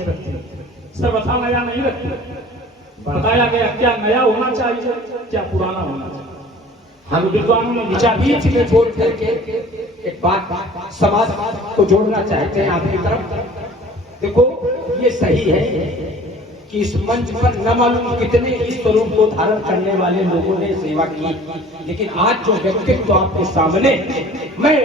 नहीं रखती, सर्वथा नया नहीं रखती। बताया गया क्या नया होना चाहिए, क्या पुराना होना चाहिए। हम विद्वानों ने विचार बीच में छोड़ करके एक बात समाज को जोड़ना चाहते हैं आपकी तरफ। देखो ये सही है कि इस मंच पर न मालूम कितने इस स्वरूप को धारण करने वाले लोगों ने सेवा की, लेकिन आज जो व्यक्तित्व आपके सामने, मैं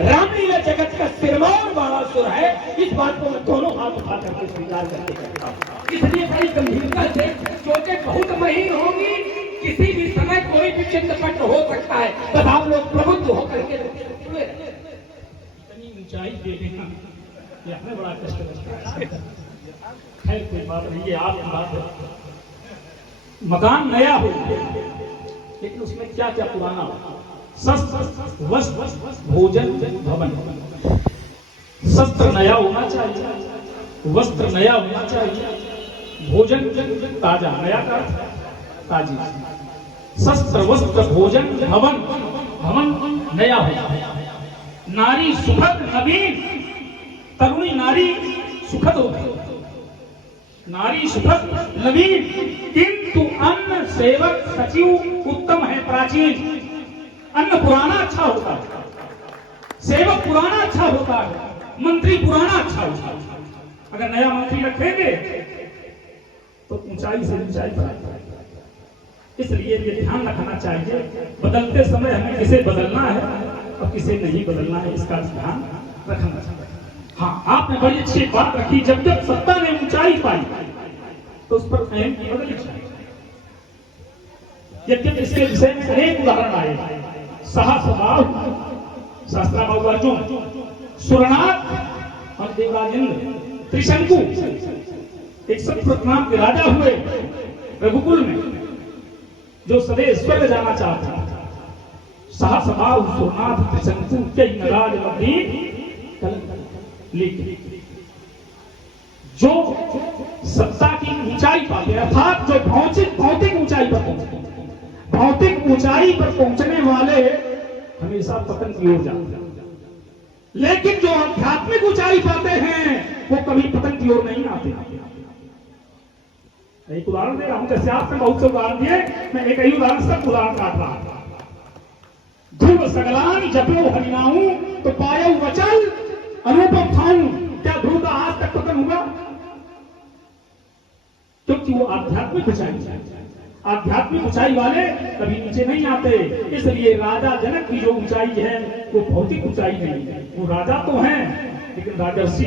रामलीला जगत का सिरमौर बाणासुर है, इस बात को मैं दोनों हाथ उठा करके स्वीकार करके कहता हूँ। इसलिए बड़ी गंभीरता से, क्योंकि बहुत महीन होगी, किसी भी समय कोई भी चिंतपट हो सकता है, बस आप लोग प्रबुद्ध होकर के इतनी ऊंचाई दे देना ये हमें बड़ा कष्ट लगता है। खैर कोई बात नहीं, ये आपकी बात है। मकान नया हो लेकिन उसमें क्या क्या पुराना हो। शस्त्र वस्त्र भोजन भवन, शस्त्र नया होना चाहिए, वस्त्र नया होना चाहिए, भोजन ताजा, नया का ताजी। शस्त्र वस्त्र भोजन भवन, भवन नया हो। नारी सुखद नवीन, तरुणी नारी सुखद होगी, नारी सुखद नवीन, किंतु अन्न सेवक सचिव उत्तम है प्राचीन। अन्न पुराना अच्छा होता है, सेवक पुराना अच्छा होता है, मंत्री पुराना अच्छा होता है। अगर नया मंत्री रखेंगे तो ऊंचाई से ऊंचाई पर। इसलिए ये ध्यान रखना चाहिए, बदलते समय हमें किसे बदलना है और किसे नहीं बदलना है, इसका ध्यान रखना चाहिए। हाँ, आपने बड़ी अच्छी बात रखी, जब जब सत्ता ने ऊंचाई पाई तो उस पर अहम की बदली चाहिए। यद्यपि इसके विषय में अनेक उदाहरण आए, सहस्रबाहु, सहस्त्रबाहु अर्जुन, सुरनाथ और देवराजेंद्र, त्रिशंकु, एक सतव्रत नाम के राजा हुए रघुकुल में, जो सदैव स्वर्ग जाना चाहता था। सहस्रबाहु सुरनाथ त्रिशंकु के नराज मदीन, लेकिन जो सत्ता की ऊंचाई पाते, अर्थात जो भौतिक ऊंचाई पर पहुंचते, भौतिक ऊंचाई पर पहुंचने वाले हमेशा पतन की ओर जाते हैं, लेकिन जो आध्यात्मिक ऊंचाई पाते हैं वो कभी पतन की ओर नहीं आते। एक उदाहरण दे रहा हूं, जैसे आपने बहुत से उदाहरण दिए, मैं एक ही उदाहरण सब उदाहरण काट रहा था। ध्रुव सगलान जपो हरिनाऊ तो पायो वचन अनुपम थाऊ। क्या ध्रुव का आज तक पतन हुआ? क्योंकि वो आध्यात्मिक ऊंचाई, आध्यात्मिक ऊंचाई वाले कभी नीचे नहीं आते। इसलिए राजा जनक की जो ऊंचाई है वो भौतिक ऊंचाई नहीं है, वो राजा तो हैं लेकिन राजर्षि,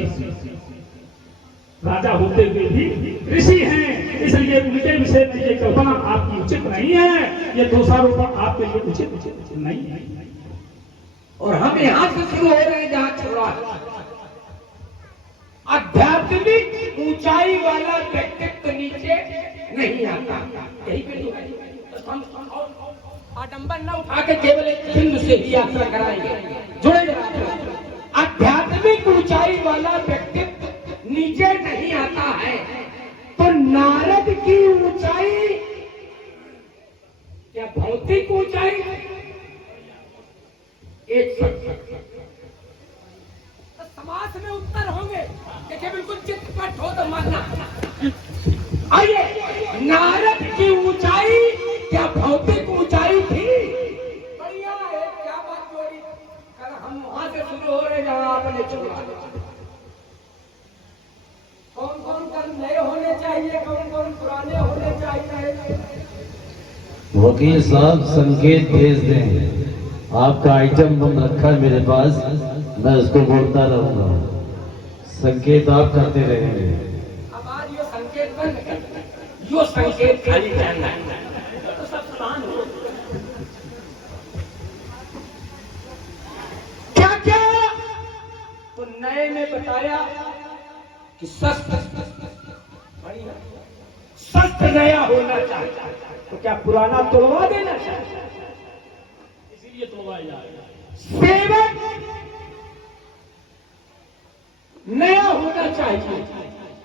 राजा होते हुए भी ऋषि हैं। इसलिए उनके विषय में ये कल्पना आपकी उचित नहीं है, ये दोषारोपण आपके लिए उचित नहीं है। और हम यहां से शुरू हो रहे हैं जहां छोड़ा। आध्यात्मिक ऊंचाई वाला व्यक्तित्व नीचे नहीं आता, यही पे आडंबर न उठा के केवल एक बिंदु से ही यात्रा कराएंगे, जुड़े रहिए। आध्यात्मिक ऊंचाई वाला व्यक्तित्व नीचे नहीं आता है, तो नारद की ऊंचाई क्या भौतिक ऊंचाई? एक तो समाज में उत्तर होंगे, देखिए बिल्कुल चित्तपट हो तो मानना। आइए, नारद की ऊंचाई क्या भौतिक ऊंचाई थी? बढ़िया है, क्या बात जोड़ी। कल हम वहां से शुरू हो रहे जहां आपने छोड़ा। कौन कौन कर नए होने चाहिए, कौन कौन पुराने होने चाहिए? वकील साहब संकेत भेज दें, आपका आइटम बम रखा है मेरे पास, मैं उसको बोलता रहूंगा, संकेत आप करते रहेंगे। अब आज ये संकेत बंद कर, यो संकेत खाली करना तो सब समान हो। क्या क्या तो नए में बताया कि शस्त्र नया होना चाहिए, तो क्या पुराना तोड़वा देना चाहिए? इसीलिए तोड़वाया जाएगा। सेवक नया होना चाहिए,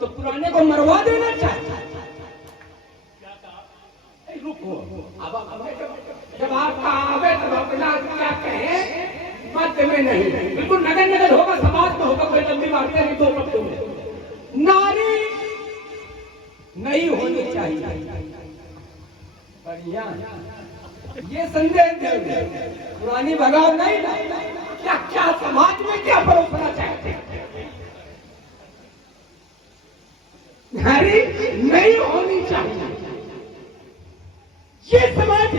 तो पुराने को मरवा देना चाहिए। रुको, अब जब आपका आवे तब अपना क्या कहे, मध्य में नहीं, बिल्कुल नगर नगर होगा, समाज में होगा, कोई लंबी बात नहीं। दो पक्षों में नारी नहीं होनी चाहिए। बढ़िया, ये संदेश दे पुरानी भगाव नहीं ना, क्या क्या समाज में क्या परोसना चाहते हैं? नारी नहीं होनी चाहिए, ये समाज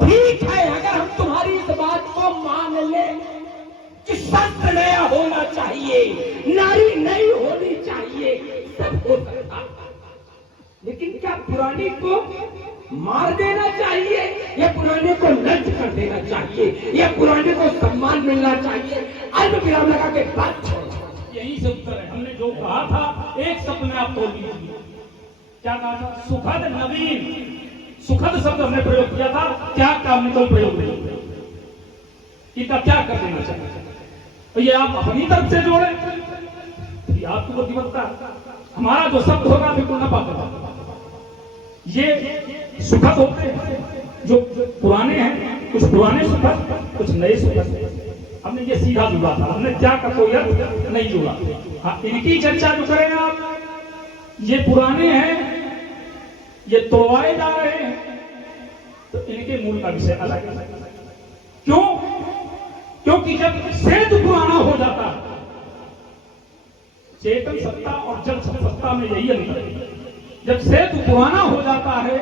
ठीक है। अगर हम तुम्हारी इस बात को मान ले कि शस्त्र नया होना चाहिए, नारी नहीं होनी चाहिए, सब हो सकता, लेकिन क्या पुरानी को मार देना चाहिए या पुराने को नष्ट कर देना चाहिए या पुराने को सम्मान मिलना चाहिए? अल्प विराम लगा के बात छोड़ो। यही से उत्तर है। हमने जो कहा था एक शब्द में आप बोल दीजिए, क्या कहा था? सुखद नवीन। सुखद शब्द हमने प्रयोग किया था, क्या काम में कोई प्रयोग नहीं किया। इसका क्या कर देना चाहिए? तो ये आप अपनी तरफ से जोड़े, ये आपकी बुद्धिमत्ता। हमारा जो शब्द होगा बिल्कुल न पाता। ये सुखद होते हैं जो पुराने हैं, कुछ पुराने सुखद, कुछ नए सुखद। हमने ये सीधा जुड़ा था, हमने क्या का कोई अर्थ नहीं जुड़ा। हाँ, इनकी चर्चा जो करें आप, ये पुराने हैं, ये तोड़वाए जा रहे हैं, तो इनके मूल का विषय अलग है। क्यों? क्योंकि जब सेतु पुराना हो जाता है, चेतन सत्ता और जल सत्ता में यही अंतर है। जब सेतु पुराना हो जाता है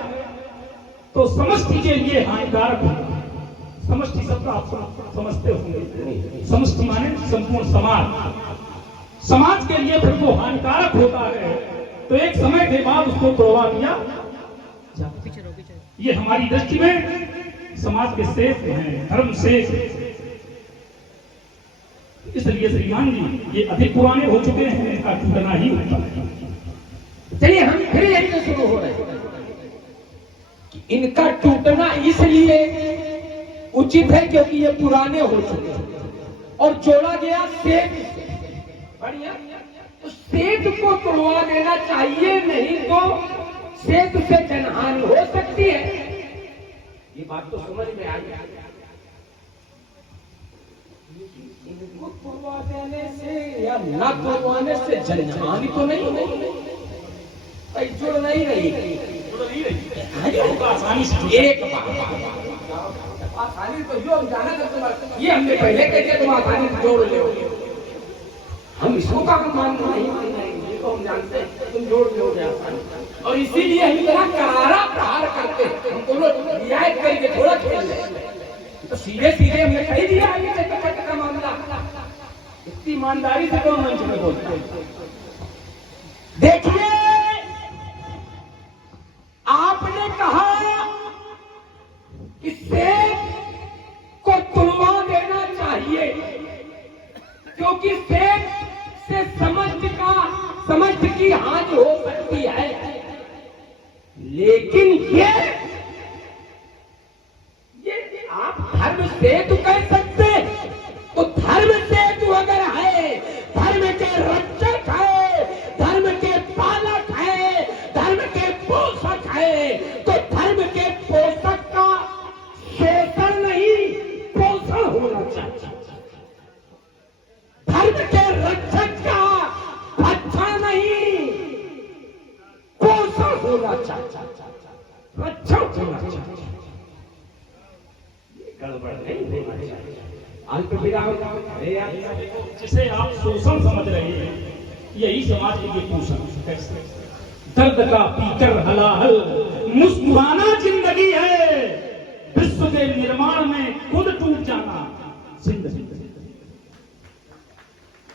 तो समष्टि के लिए हानिकारक होता है। समष्टि शब्द आप समझते होंगे, समष्टि माने संपूर्ण समाज। समाज के लिए फिर वो हानिकारक होता है, तो एक समय के बाद उसको तोड़वा दिया। ये हमारी दृष्टि में समाज के शेष हैं, धर्म शेष। इसलिए श्रीमान जी ये अधिक पुराने हो चुके हैं, इनका टूटना ही होता है। चलिए हम फिर यही से शुरू हो रहे हैं कि इनका टूटना इसलिए उचित है क्योंकि ये पुराने हो चुके हैं और जोड़ा गया सेत से। बढ़िया, तो सेत को तोड़वा देना चाहिए, नहीं तो सेत से जनहानि हो सकती है। ये बात तो समझ में आ गया। इनको तोड़वा देने से या न तोड़वाने से जनहानि तो नहीं होगी, जोड़ नहीं रही। आसानी से एक आसानी तो जो हम जाना करते, ये हमने पहले कह तुम आसानी से जोड़ ले। हम इसको का मानना नहीं मानेंगे, तो हम जानते हैं तुम जोड़ लोगे आसानी, और इसीलिए हम इतना करारा प्रहार करते हैं। हम दोनों रियायत करके थोड़ा खेल ले, तो सीधे सीधे हमने कह दिया ये चक्कर का मामला। इतनी ईमानदारी से कौन मंच में बोलते? देखिए, आपने कहा कि सेत को तुड़वा देना चाहिए क्योंकि सेत से समझ की हानि हो सकती है, लेकिन ये आप धर्म सेतु कह सकते, तो धर्म सेतु अगर है, धर्म के रक्षक है, धर्म के पालक है, धर्म के पोषक है, तो धर्म के पोषक का शोषण नहीं पोषण होना चाहिए। धर्म के रक्षक का भक्षण नहीं पोषण होना चाहिए, रक्षण होना चाहिए। गड़बड़ नहीं होना चाहिए। अल्प विराम, जिसे आप शोषण समझ रहे हैं, यही समाज के लिए पोषण। दर्द का पीकर हलाहल मुस्कुराना जिंदगी है, विश्व के निर्माण में खुद टूट जाना जिंदगी।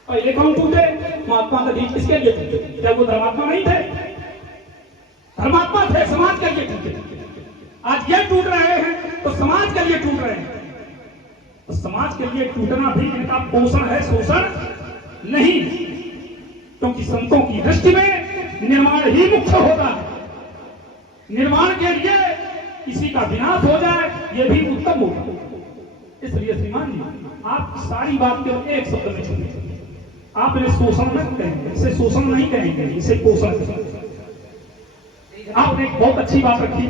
पहले कौन टूटे? महात्मा गांधी। किसके लिए टूटे? क्या वो धर्मात्मा नहीं थे? धर्मात्मा थे, समाज के लिए टूटे। आज ये टूट रहे हैं तो समाज के लिए टूट रहे हैं। तो समाज के लिए टूटना भी इनका पोषण है, शोषण नहीं। क्योंकि संतों की दृष्टि में निर्माण ही मुख्य होता है। निर्माण के लिए किसी का विनाश हो जाए ये भी उत्तम होगा। इसलिए श्रीमान जी, आप सारी बात केवल एक शब्द में सुनिए। आप इन्हें शोषण नहीं कहेंगे, इसे शोषण नहीं कहेंगे, इसे पोषण कहेंगे। आपने एक बहुत अच्छी बात रखी,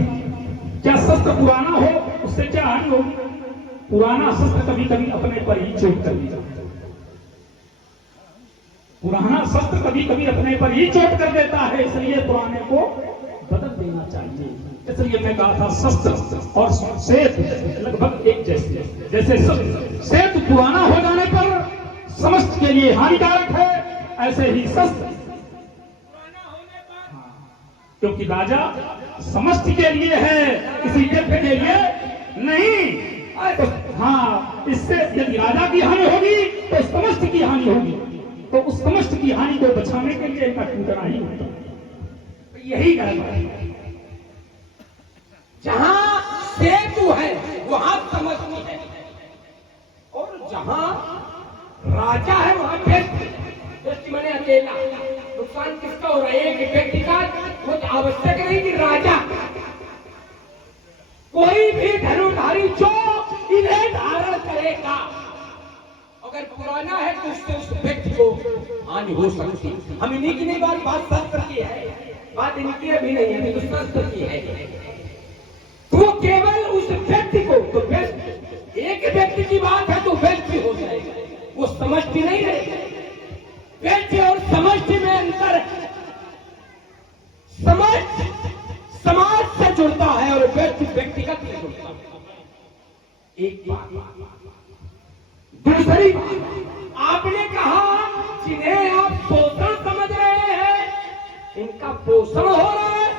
क्या शस्त्र पुराना हो उससे क्या हानि होगी? पुराना शस्त्र कभी कभी अपने पर ही चोट कर दिया। पुराना शस्त्र कभी कभी अपने पर ही चोट कर देता है, इसलिए पुराने को बदल देना चाहिए। इसलिए मैं कहा था शस्त्र और सेतु लगभग एक जैसे, जैसे सेतु पुराना हो जाने पर समस्त के लिए हानिकारक है, ऐसे ही शस्त्र पुराना होने पर, क्योंकि राजा समस्त के लिए है, किसी व्यक्ति के लिए नहीं। तो हाँ, इससे यदि राजा की हानि होगी तो समस्त की हानि होगी, तो उस समस्त की हानि को बचाने के लिए इनका टूटना ही होता है। यही है, जहां सेतु है वहां समझती है, और जहां राजा है वहां व्यक्ति मैंने अकेला। नुकसान किसका हो रहा है? एक व्यक्ति का। कुछ आवश्यक नहीं कि राजा, कोई भी धनुधारी जो इन्हें धारण करेगा, अगर पुराना है तो उससे उस व्यक्ति को हानि हो सकती है। हम इन्हीं की नहीं बात शास्त्र की है, बात इनकी अभी नहीं है, अभी तो शास्त्र की है। तो केवल उस व्यक्ति को, तो एक व्यक्ति की बात है तो व्यक्ति हो जाएगा, वो समष्टि नहीं है। व्यक्ति और समष्टि में अंतर है। समष्टि समाज से जुड़ता है और व्यक्ति व्यक्तिगत से जुड़ता है। एक बात। दूसरी बात, आपने कहा जिन्हें आप पोषण समझ रहे हैं, इनका पोषण हो रहा है,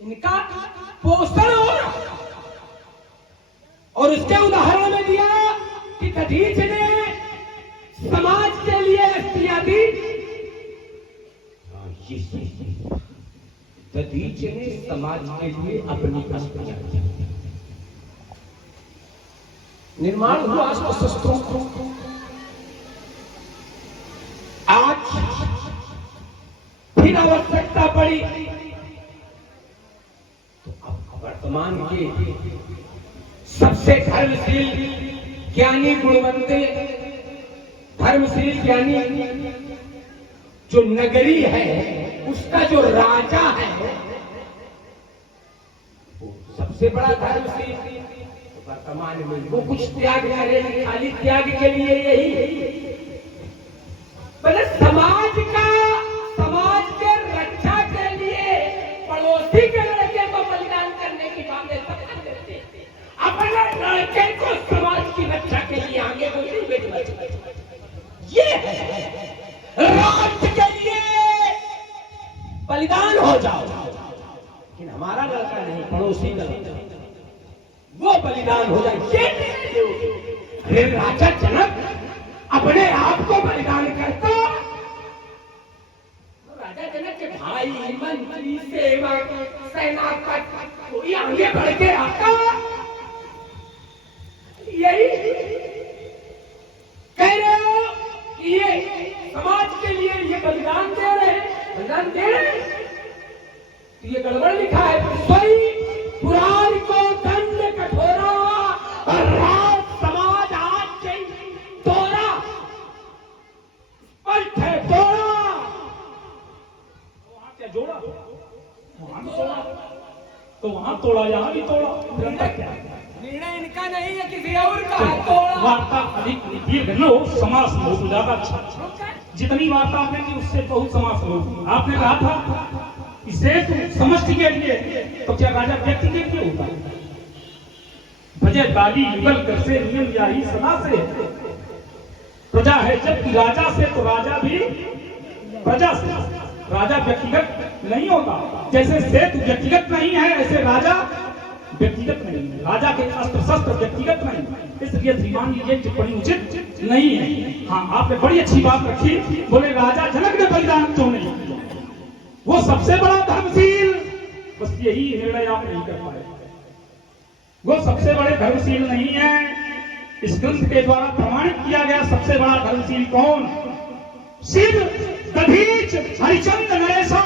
इनका पोषण हो रहा है। और उसके उदाहरण में दिया कि दधीच ने समाज के लिए अस्थियां दी। दधीच ने समाज के लिए अपनी अस्थियां दी। निर्माण हुआ अस्त्र शस्त्रों को। आज फिर आवश्यकता पड़ी, तो अब वर्तमान के सबसे धर्मशील ज्ञानी गुणवंते धर्मशील ज्ञानी जो नगरी है, उसका जो राजा है, वो सबसे बड़ा धर्मशील वर्तमान में वो कुछ त्याग करे, खाली त्याग के लिए यही मतलब समाज के रक्षा के लिए पड़ोसी के लड़के को बलिदान करने की बातें सब कर देते हैं। अपने लड़के को समाज की रक्षा के लिए आगे बढ़ने ये है राष्ट्र के लिए बलिदान हो जाओ, लेकिन हमारा लड़का नहीं, पड़ोसी का वो बलिदान हो जाए। अरे राजा जनक अपने आप को बलिदान करता, राजा जनक के भाई मंत्री सेवक सेनापति कोई आगे बढ़ के आता, यही कह रहे हो कि ये समाज के लिए ये बलिदान दे रहे हैं, बलिदान दे रहे हैं, तो ये गड़बड़ लिखा है। सही पुराण को दंड कठोरा और राज समाज आज के तोड़ा स्पष्ट है, तोड़ा वहां क्या जोड़ा, वहां भी तोड़ा, तो वहां तोड़ा, यहां भी तोड़ा, क्या निर्णय इनका नहीं है, किसी और का है। तोड़ा वार्ता अधिक दीर्घ न हो, समास हो तो ज्यादा अच्छा। जितनी वार्ता आपने की उससे बहुत समास हो। आपने कहा था इसे समष्टि के लिए, तो क्या राजा व्यक्ति के लिए होता है? भजे बाली युगल कर से नियम याही सदा से प्रजा है, जबकि राजा से तो राजा भी प्रजा से। राजा व्यक्तिगत नहीं होता, जैसे सेतु व्यक्तिगत नहीं है, ऐसे राजा व्यक्तिगत नहीं है। राजा के अस्त्र शस्त्र व्यक्तिगत नहीं, इसलिए श्रीमान जी ये टिप्पणी उचित नहीं है। हाँ, आपने बड़ी अच्छी बात रखी, बोले राजा जनक ने बलिदान क्यों नहीं किया, वो सबसे बड़ा धर्मशील, बस यही निर्णय आप नहीं कर पाए। वो सबसे बड़े धर्मशील नहीं है। इस ग्रंथ के द्वारा प्रमाणित किया गया सबसे बड़ा धर्मशील कौन? सिद्ध दधीच हरिचंद्र नरेशा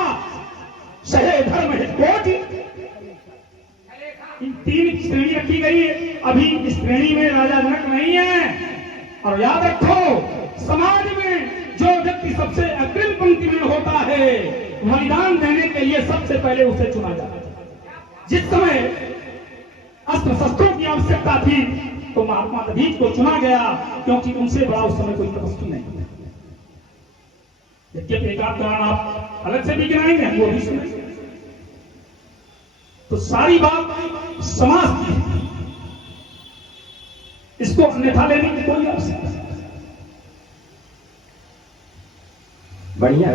सहे धर्म कोटि। इन तीन श्रेणी रखी गई है। अभी इस श्रेणी में राजा जनक नहीं है। और याद रखो, समाज में जो व्यक्ति सबसे अग्रिम पंक्ति में होता है, बलिदान देने के लिए सबसे पहले उसे चुना जाता है। जिस समय अस्त्र शस्त्रों की आवश्यकता थी, तो महात्मा दधीच को चुना गया, क्योंकि उनसे बड़ा उस समय कोई तपस्वी नहीं। यद्यपि एकाध कारण आप अलग से भी गिनाएंगे, वो भी सुने। तो सारी बात समाज की है, इसको अन्यथा लेने की कोई आवश्यकता नहीं। बढ़िया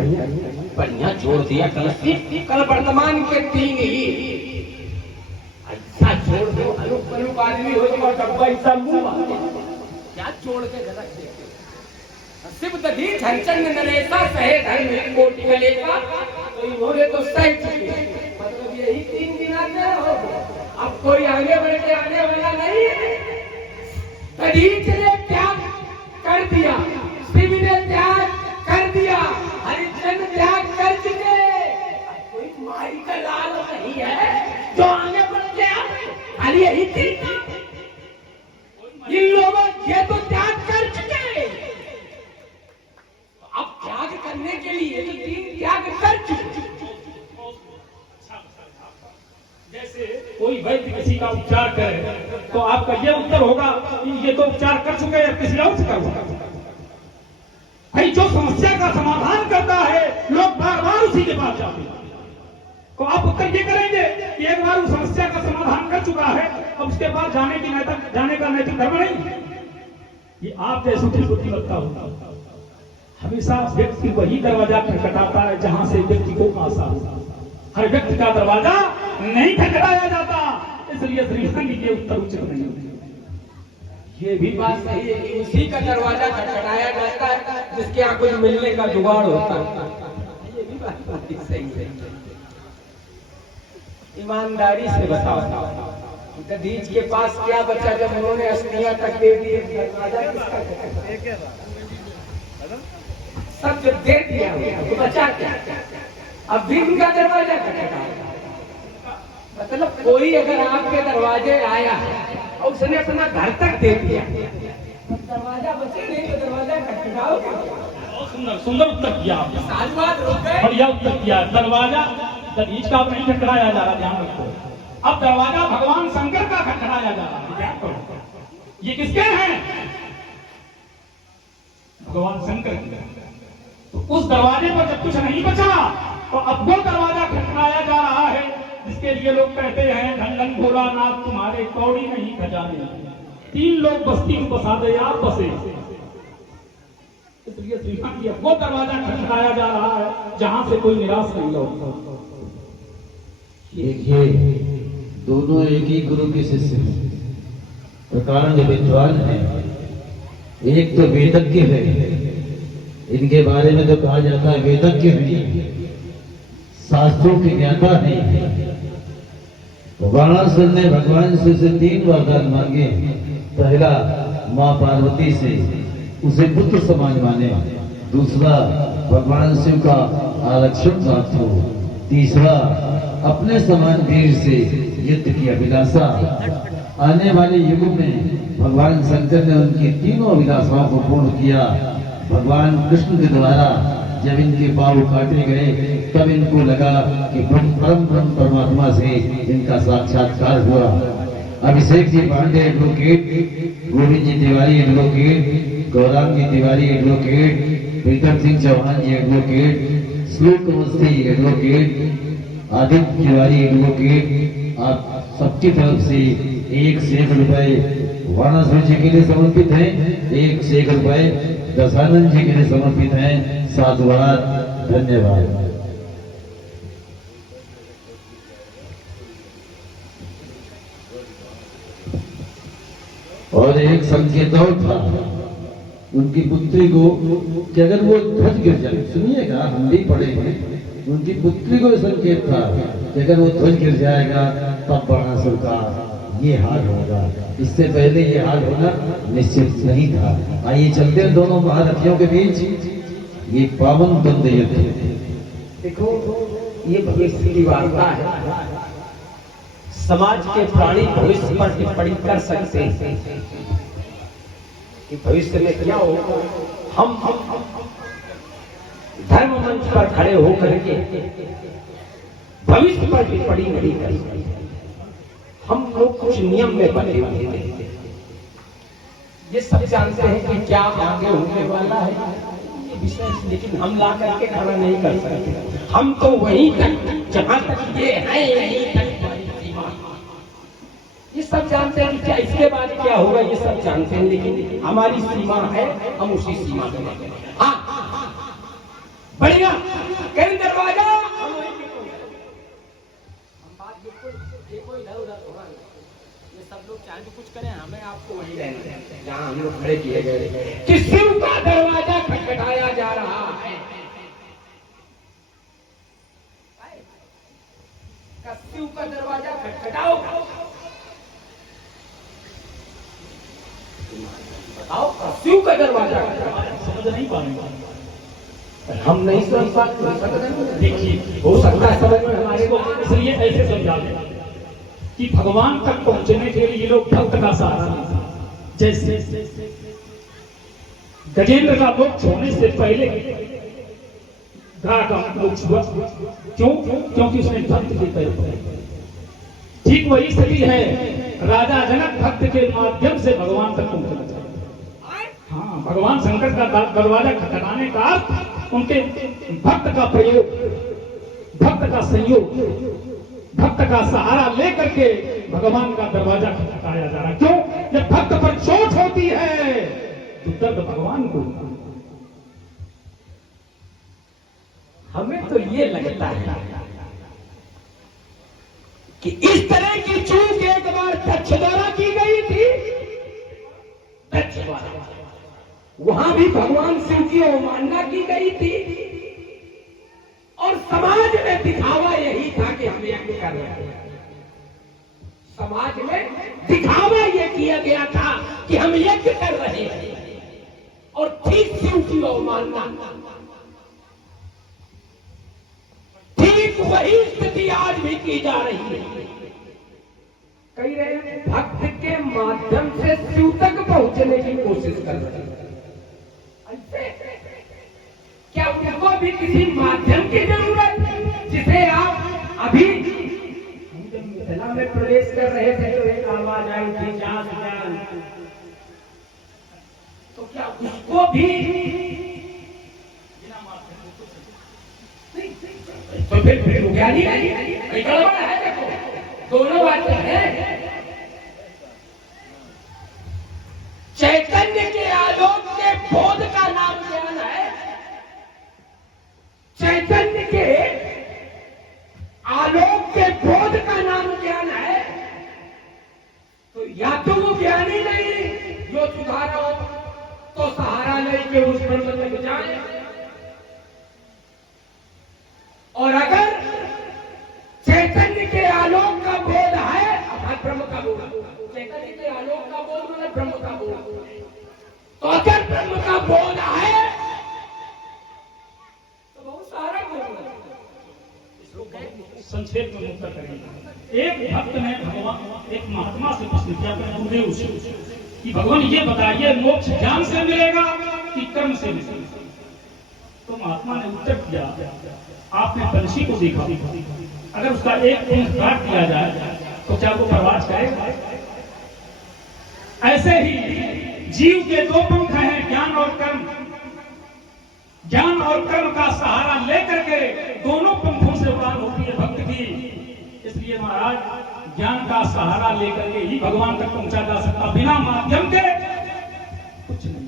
बढ़िया जोड़ दिया कल वर्तमान के 3 ही अच्छा जोड़ दो। अनुप आदमी हो तो डब्बा ऐसा मुंह क्या छोड़ के गलत देते शिव दधीच हरिचंद नरेशा सहे धर्म कोटि कलेका, तो इन्होंने तो सही चुके, मतलब यही 3 दिन आते हो। अब कोई आगे बढ़ के आने वाला नहीं है। दधीच ने त्याग कर दिया, शिव ने त्याग कर दिया, हरिचंद त्याग कर चुके। कोई माई का लाल नहीं है जो आगे बढ़ गया, खाली यही 3 इन लोगों ये तो त्याग कर चुके। अब त्याग करने के लिए तो 3 त्याग कर चुके। जैसे कोई वैद्य किसी का उपचार करे तो आपका ये उत्तर होगा कि ये तो उपचार कर चुके हैं, किसी और से करवा। भाई जो समस्या का समाधान करता है, लोग बार बार उसी के पास जाते हैं। तो आप उत्तर ये करेंगे कि एक बार उस समस्या का समाधान कर चुका है, अब उसके बाद जाने का नैतिक धर्म नहीं। ये आप जैसी की बुद्धिमत्ता होता है। हमेशा व्यक्ति वही दरवाजा खटखटाता है जहां से व्यक्ति को आशा हो। हर व्यक्ति का दरवाजा नहीं खटखटाया जाता, इसलिए श्रीमान जी के उत्तर उचित नहीं होते। ये भी बात सही है कि उसी का दरवाजा खटखटाया जाता है जिसके यहाँ कुछ मिलने का जुगाड़ होता है। ये भी बात सही है। ईमानदारी से बताओ, दधीच के पास क्या बचा जब उन्होंने अस्मिया तक दे दी? दरवाजा किसका सब जब दे दिया तो बचा क्या? अब भी उनका दरवाजा खटखटाया। मतलब कोई अगर आपके दरवाजे आया और उसने अपना घर तक दे दिया, दरवाजा बचे नहीं तो दरवाजा खटखटाओ। सुंदर उत्तर किया आपने, बढ़िया उत्तर किया। दरवाजा दधीच का नहीं खटखटाया जा रहा, ध्यान रखो। अब दरवाजा भगवान शंकर का खटखटाया जा रहा है। ये किसके हैं? भगवान शंकर के। तो उस दरवाजे पर जब कुछ नहीं बचा तो अब वो दरवाजा खटखटाया जा रहा है जिसके लिए लोग कहते हैं धन धन भोलानाथ तुम्हारे कौड़ी नहीं खजाने। 3 लोग बस्ती को बसा दे, आप बसे। इसलिए श्रीमान जी वो दरवाजा खटखटाया जा रहा है जहां से कोई निराश नहीं लौटता। देखिए, दोनों एक ही गुरु के शिष्य हैं, प्रकांड विद्वान हैं। एक तो वेदज्ञ है, इनके बारे में तो कहा जाता है वेदज्ञ नहीं, शास्त्रों की ज्ञाता नहीं। वाणासुर ने भगवान शिव से 3 वरदान मांगे। पहला, माँ पार्वती से उसे पुत्र समान माने। दूसरा, भगवान शिव का आरक्षण प्राप्त हो। तीसरा, अपने समान वीर से युद्ध की अभिलाषा। आने वाले युग में भगवान शंकर ने उनकी तीनों अभिलाषाओं को पूर्ण किया। भगवान कृष्ण के द्वारा जब इनके पांव काटे गए तब इनको लगा कि परम परमात्मा से इनका साक्षात्कार हुआ। अभिषेक जी पांडे एडवोकेट, गोविंद जी तिवारी एडवोकेट, गौरांग जी तिवारी एडवोकेट, प्रीतम सिंह चौहान जी एडवोकेट, श्लोक मस्ती एडवोकेट, आदित्य तिवारी एडवोकेट, आप सबकी तरफ से 1 शेख रुपए वाणासुर जी के लिए समर्पित है। 1 शेख रुपए दशानंद जी के लिए समर्पित है। साधुवाद, धन्यवाद। और एक संकेत और था उनकी पुत्री को कि अगर वो ध्वज गिर जाए, सुनिएगा हम भी पढ़े हैं, उनकी पुत्री को संकेत था कि अगर वो ध्वज गिर जाएगा तब बाणासुर का ये हाल होगा। इससे पहले ये हाल होना निश्चित नहीं था। आइए चलते हैं दोनों महारथियों के बीच ये पावन द्वंद्व युद्ध। देखो, ये भविष्य की वार्ता है। समाज के प्राणी भविष्य पर टिप्पणी कर सकते हैं कि भविष्य में क्या होगा। हम धर्म मंच पर खड़े होकर के भविष्य पर टिप्पणी नहीं कर सकते। हम लोग कुछ नियम में बने हुए हैं। ये सब जानते हैं कि क्या आगे होने वाला है ये विषय, लेकिन हम ला करके खड़ा नहीं कर सकते। हम तो वहीं तक जहां तक ये है यहीं तक हमारी सीमा। ये सब जानते हैं कि क्या इसके बाद क्या होगा, ये सब जानते हैं, लेकिन हमारी सीमा है, हम उसी सीमा में रहते हैं। हाँ बढ़िया, कहीं दरवाजा हम वहीं पे खोल देंगे। हम बात देखो इधर उधर थोड़ा, ये सब लोग चाहे तो कुछ करें, हमें आपको वहीं रहना है जहाँ हम लोग खड़े किए गए कि शिव का दरवाजा खटखटाया जा रहा है। शिव का दरवाजा खटखटाओ, बताओ शिव का दरवाजा समझ नहीं पाएंगे। हम नहीं समझ पाते। देखिए, हो सकता है समझ में हमारे को, इसलिए ऐसे समझा दें कि भगवान तक पहुंचने के लिए लोग भक्त का सहारा लेते हैं। जैसे गजेंद्र का मोक्ष होने से पहले ग्रह का मोक्ष हुआ, क्योंकि उसने भक्त के पैर पड़े। ठीक वही स्थिति है, राजा जनक भक्त के माध्यम से भगवान तक पहुंचना चाहिए। हाँ, भगवान शंकर का दरवाजा खटखटाने का अर्थ उनके भक्त का प्रयोग, भक्त का संयोग, भक्त का सहारा लेकर के भगवान का दरवाजा खटखटाया जा रहा है। क्यों? जब भक्त पर चोट होती है तो दर्द भगवान को। हमें तो ये लगता है कि इस तरह की चूक एक बार दक्ष द्वारा की गई थी। दक्ष द्वारा वहां भी भगवान शिव की अवमानना की गई थी और समाज में दिखावा यही था कि हम यज्ञ कर रहे हैं। समाज में दिखावा यह किया गया था कि हम यज्ञ कर रहे हैं और ठीक शिव की अवमानना। ठीक वही स्थिति आज भी की जा रही है। कई रहे भक्त के माध्यम से शिव तक पहुंचने की कोशिश कर रहे हैं। क्या उनको भी किसी माध्यम की जरूरत है जिसे आप अभी जब मिथिला में प्रवेश कर रहे थे तो एक आवाज आई थी जान जान, तो क्या उसको भी तो फिर ज्ञानी गड़बड़ है। देखो दोनों बातें हैं। चैतन्य के आलोक के बोध का नाम ज्ञान है। चैतन्य के आलोक के बोध का नाम ज्ञान है। तो या तो वो ज्ञानी नहीं जो सुधारा हो तो सहारा लेके उस ब्रह्म तक जाए, और अगर चैतन्य के आलोक का बोध है, अर्थात ब्रह्म का बोध, चैतन्य के आलोक का बोध मतलब ब्रह्म का बोध, तो अगर ब्रह्म का बोध है तो बहुत सारा बोध है। संक्षेप में उत्तर करेंगे। एक भक्त ने भगवान, एक महात्मा से प्रश्न किया, गुरुदेव से, कि भगवान ये बताइए मोक्ष ज्ञान से मिलेगा कि कर्म से मिलेगा? तो महात्मा ने उत्तर दिया, आपने बंशी को देखा, अगर उसका एक पंख काट दिया जाए तो क्या वो प्रवास करेगा? ऐसे ही जीव के दो पंख हैं, ज्ञान और कर्म। ज्ञान और कर्म का सहारा लेकर के दोनों पंखों से उड़ान होती है भक्त की। इसलिए महाराज ज्ञान का सहारा लेकर के ही भगवान तक पहुंचा जा सकता, बिना माध्यम के कुछ नहीं।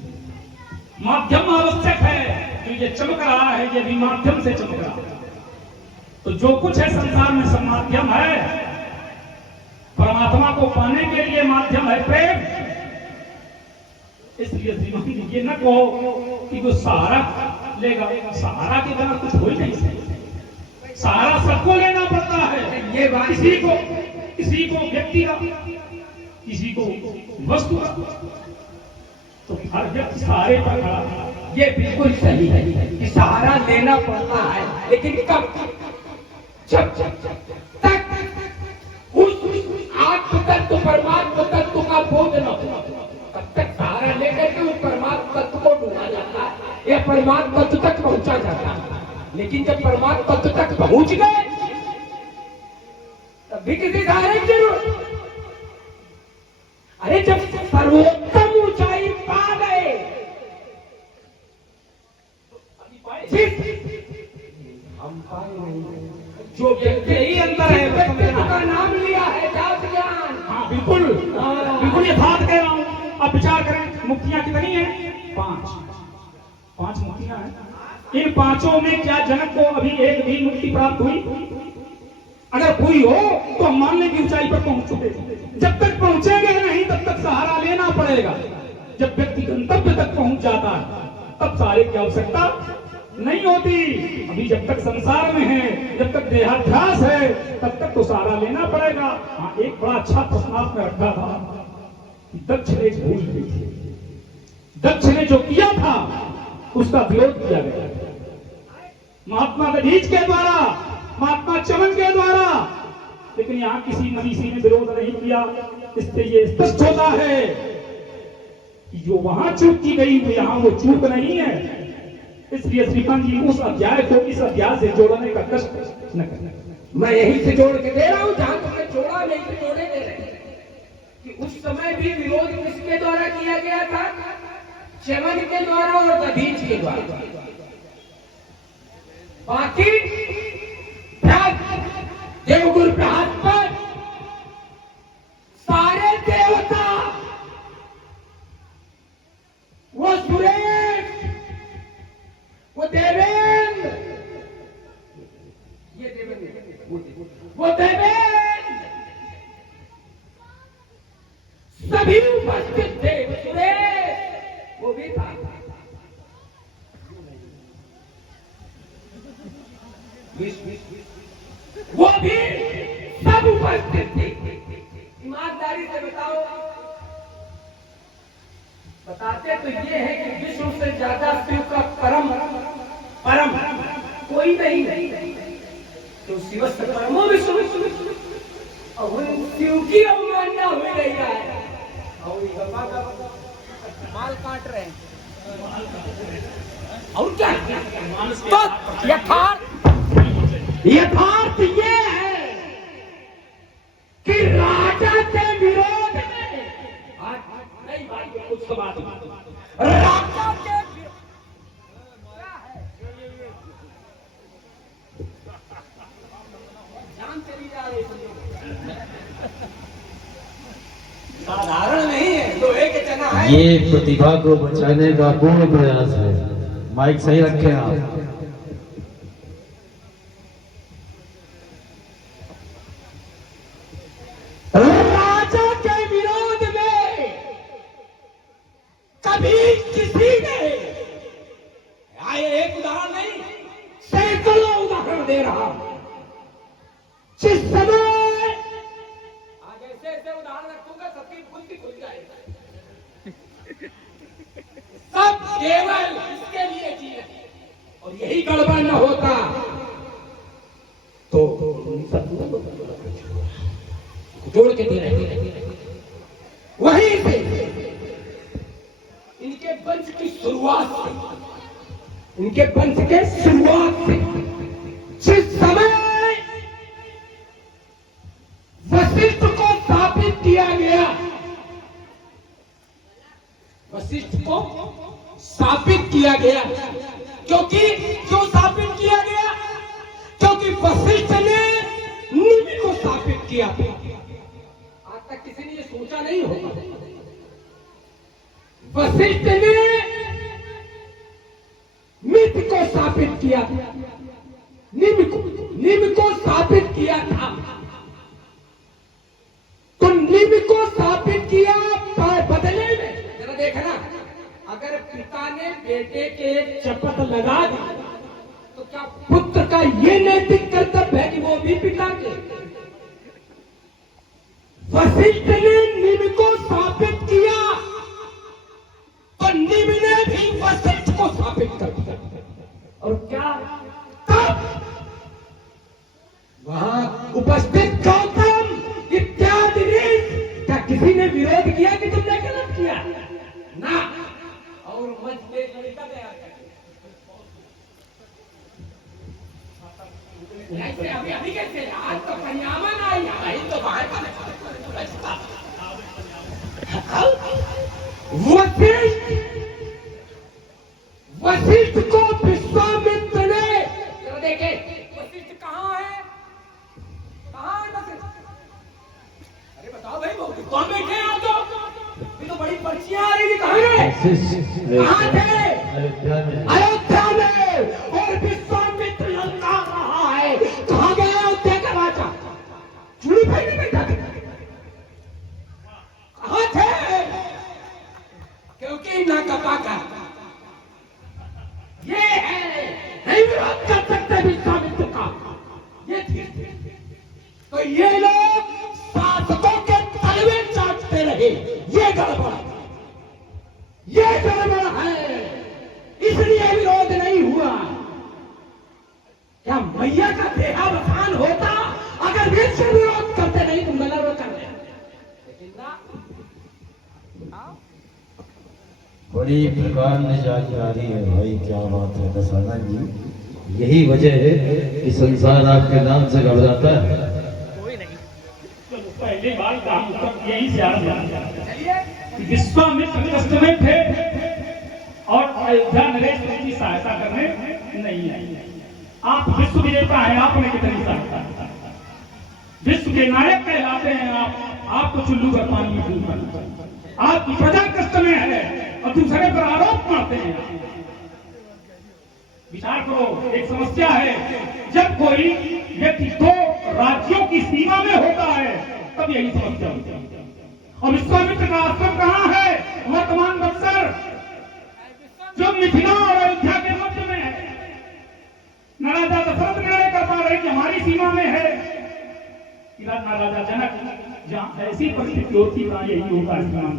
माध्यम आवश्यक है, जो ये चमक रहा है ये भी माध्यम से चमक रहा है। तो जो कुछ है संसार में सब माध्यम है। परमात्मा को पाने के लिए माध्यम है प्रेम। इसलिए श्रीमान जी ये न कहो कि वो सहारा लेगा, सहारा के बिना कुछ हो ही नहीं सकता। सहारा सबको लेना पड़ता है। ये बात किसी को व्यक्ति का, किसी को वस्तु का, तो हर व्यक्ति सहारे पर खड़ा है। ये बिल्कुल सही है कि सहारा लेना पड़ता है, लेकिन कब? जब तक उस आत्म तत्व परमात्मा तत्व का बोध न हो तब तक सहारा लेकर के उस परमात्मा तत्व को ढूंढा जाता है या परमात्मा तत्व तक पहुंचा जाता है। लेकिन जब परमात्मा तत्व तक पहुंच गए तब भी किसी सहारे की जरूरत। अरे जब सर्वोत्तम ऊंचाई पाए नहीं। जो व्यक्ति ही अंदर है व्यक्ति का नाम लिया है जात ज्ञान। हाँ बिल्कुल बिल्कुल यथार्थ कह रहा हूँ। अब विचार करें मुक्तियां कितनी हैं? 5 मुक्तियां हैं। इन 5 में क्या जनक को अभी एक भी मुक्ति प्राप्त हुई? अगर हुई हो तो हम मानने की ऊंचाई पर पहुंच चुके। जब तक पहुंचेंगे नहीं तब तक सहारा लेना पड़ेगा। जब व्यक्ति गंतव्य तक पहुंच जाता है तब सहारे की आवश्यकता नहीं होती। अभी जब तक संसार में है, जब तक देहाध्यास है, तब तक तो सहारा लेना पड़ेगा। हाँ, एक बड़ा अच्छा प्रश्न आपने रखा था कि दक्ष ने भूल गई थी। दक्ष ने जो किया था उसका विरोध किया गया महात्मा दधीच के द्वारा, महात्मा चमन के द्वारा, लेकिन यहाँ किसी मनीषी ने विरोध नहीं किया। इससे ये स्पष्ट होता है कि जो वहां चूक की गई यहाँ वो चूक नहीं है। इसलिए श्रीकांत जी उस अध्याय को इस अध्याय से जोड़ने का कष्ट न करना। मैं यही से जोड़ के दे रहा हूं जहां तुमने जोड़ा नहीं तो जोड़े दे रहे कि उस समय भी विरोध किसके द्वारा किया गया था? चमन के द्वारा और दधीच के द्वारा। बाकी देवगुरु प्रहार पर सारे देवता, वो सुरेश, वो देवेंद्र, ये देवेंद्र, वो देवेंद्र, सभी उपस्थित थे। सुरेश वो भी था। वो भी सब उपस्थित थे। ईमानदारी से बताओ, बताते तो ये है कि विश्व से ज्यादा शिव का परम कोई नहीं। तो शिव से परमो विश्व और शिव की अवमानना हो रही है। और माल काट रहे हैं और क्या? तो यथार्थ ये है कि राजा के विरोध में नहीं भाई कुछ तो बात राजा के जान चली जा रही साधारण नहीं है। लोहे के चना है। ये प्रतिभा को बचाने का पूर्ण प्रयास है। माइक सही रखें आप। राजा के विरोध में कभी किसी ने, आए एक उदाहरण नहीं सैकड़ों उदाहरण दे रहा हूं। जिस समय आज ऐसे उदाहरण रखूंगा सबकी बुद्धि खुल जाएगी। सब केवल इसके लिए जी रहे और यही गड़बड़ न होता तो जोड़ के दे रहे। वहीं से इनके वंश की शुरुआत से, इनके वंश के शुरुआत से जिस समय वशिष्ठ को स्थापित किया गया, वशिष्ठ को स्थापित किया गया, क्योंकि क्यों स्थापित किया गया? क्योंकि वशिष्ठ ने निमि को स्थापित किया। आज तक किसी ने ये सोचा नहीं होगा। वशिष्ठ ने मित को स्थापित किया, निमि को स्थापित किया था। तो निमि को स्थापित किया बदले में जरा देखना, अगर पिता ने बेटे के शपथ लगा दी तो क्या पुत्र का ये नैतिक कर्तव्य है कि वो भी पिता के? वशिष्ठ ने निमि को स्थापित किया तो निमि ने भी वशिष्ठ को स्थापित कर दिया। और क्या तब वहां उपस्थित गौतम इत्यादि ने क्या किसी ने विरोध किया कि तुमने गलत किया? ना। और मंच पे लड़का तैयार कर अभी कैसे आज तो पंजाबन आई तो बाहर वशिष्ठ को विश्वामित्र ने देखे वशिष्ठ कहाँ थे? अयोध्या में। अयोध्या में। और विश्वामित्र ललका रहा है, कहाँ गया अयोध्या का राजा? चूड़ी पहने बैठा था, कहाँ थे? क्योंकि ना कपा का ये है, नहीं विरोध कर सकते विश्वामित्र का, ये थी। तो ये लोग शासकों के तलवे चाटते रहे, ये गड़बड़, ये गड़बड़ है, इसलिए विरोध नहीं हुआ। क्या मैया का देहावसान होता अगर विश्व विरोध करते नहीं तो गलत कर रहे, लेकिन ना। बड़ी प्रकार निजारी है भाई, क्या बात है दशानन जी। यही वजह है कि संसार आपके नाम से घबराता है। पहली बात का यही से आरंभ है। विश्वामित्र कष्ट में थे और अयोध्या नरेश की सहायता करने नहीं आई। आप विश्व विजेता हैं, आपने कितनी सहायता, विश्व के नायक कहलाते हैं आप, आपको चुल्लू पर पानी में डूब, आपकी प्रजा कष्ट में है और दूसरे पर आरोप करते हैं। विचार करो, एक समस्या है, जब कोई व्यक्ति दो राज्यों की सीमा में होता है तब यही समस्या होती है। और विश्वामित्र का आश्रम कहाँ है? वर्तमान बक्सर, जो मिथिला और अयोध्या के मध्य में है। न राजा दशरथ निर्णय कर पा रहे कि हमारी सीमा में है, न राजा जनक, जहां ऐसी परिस्थिति होती है यही होगा सीमा।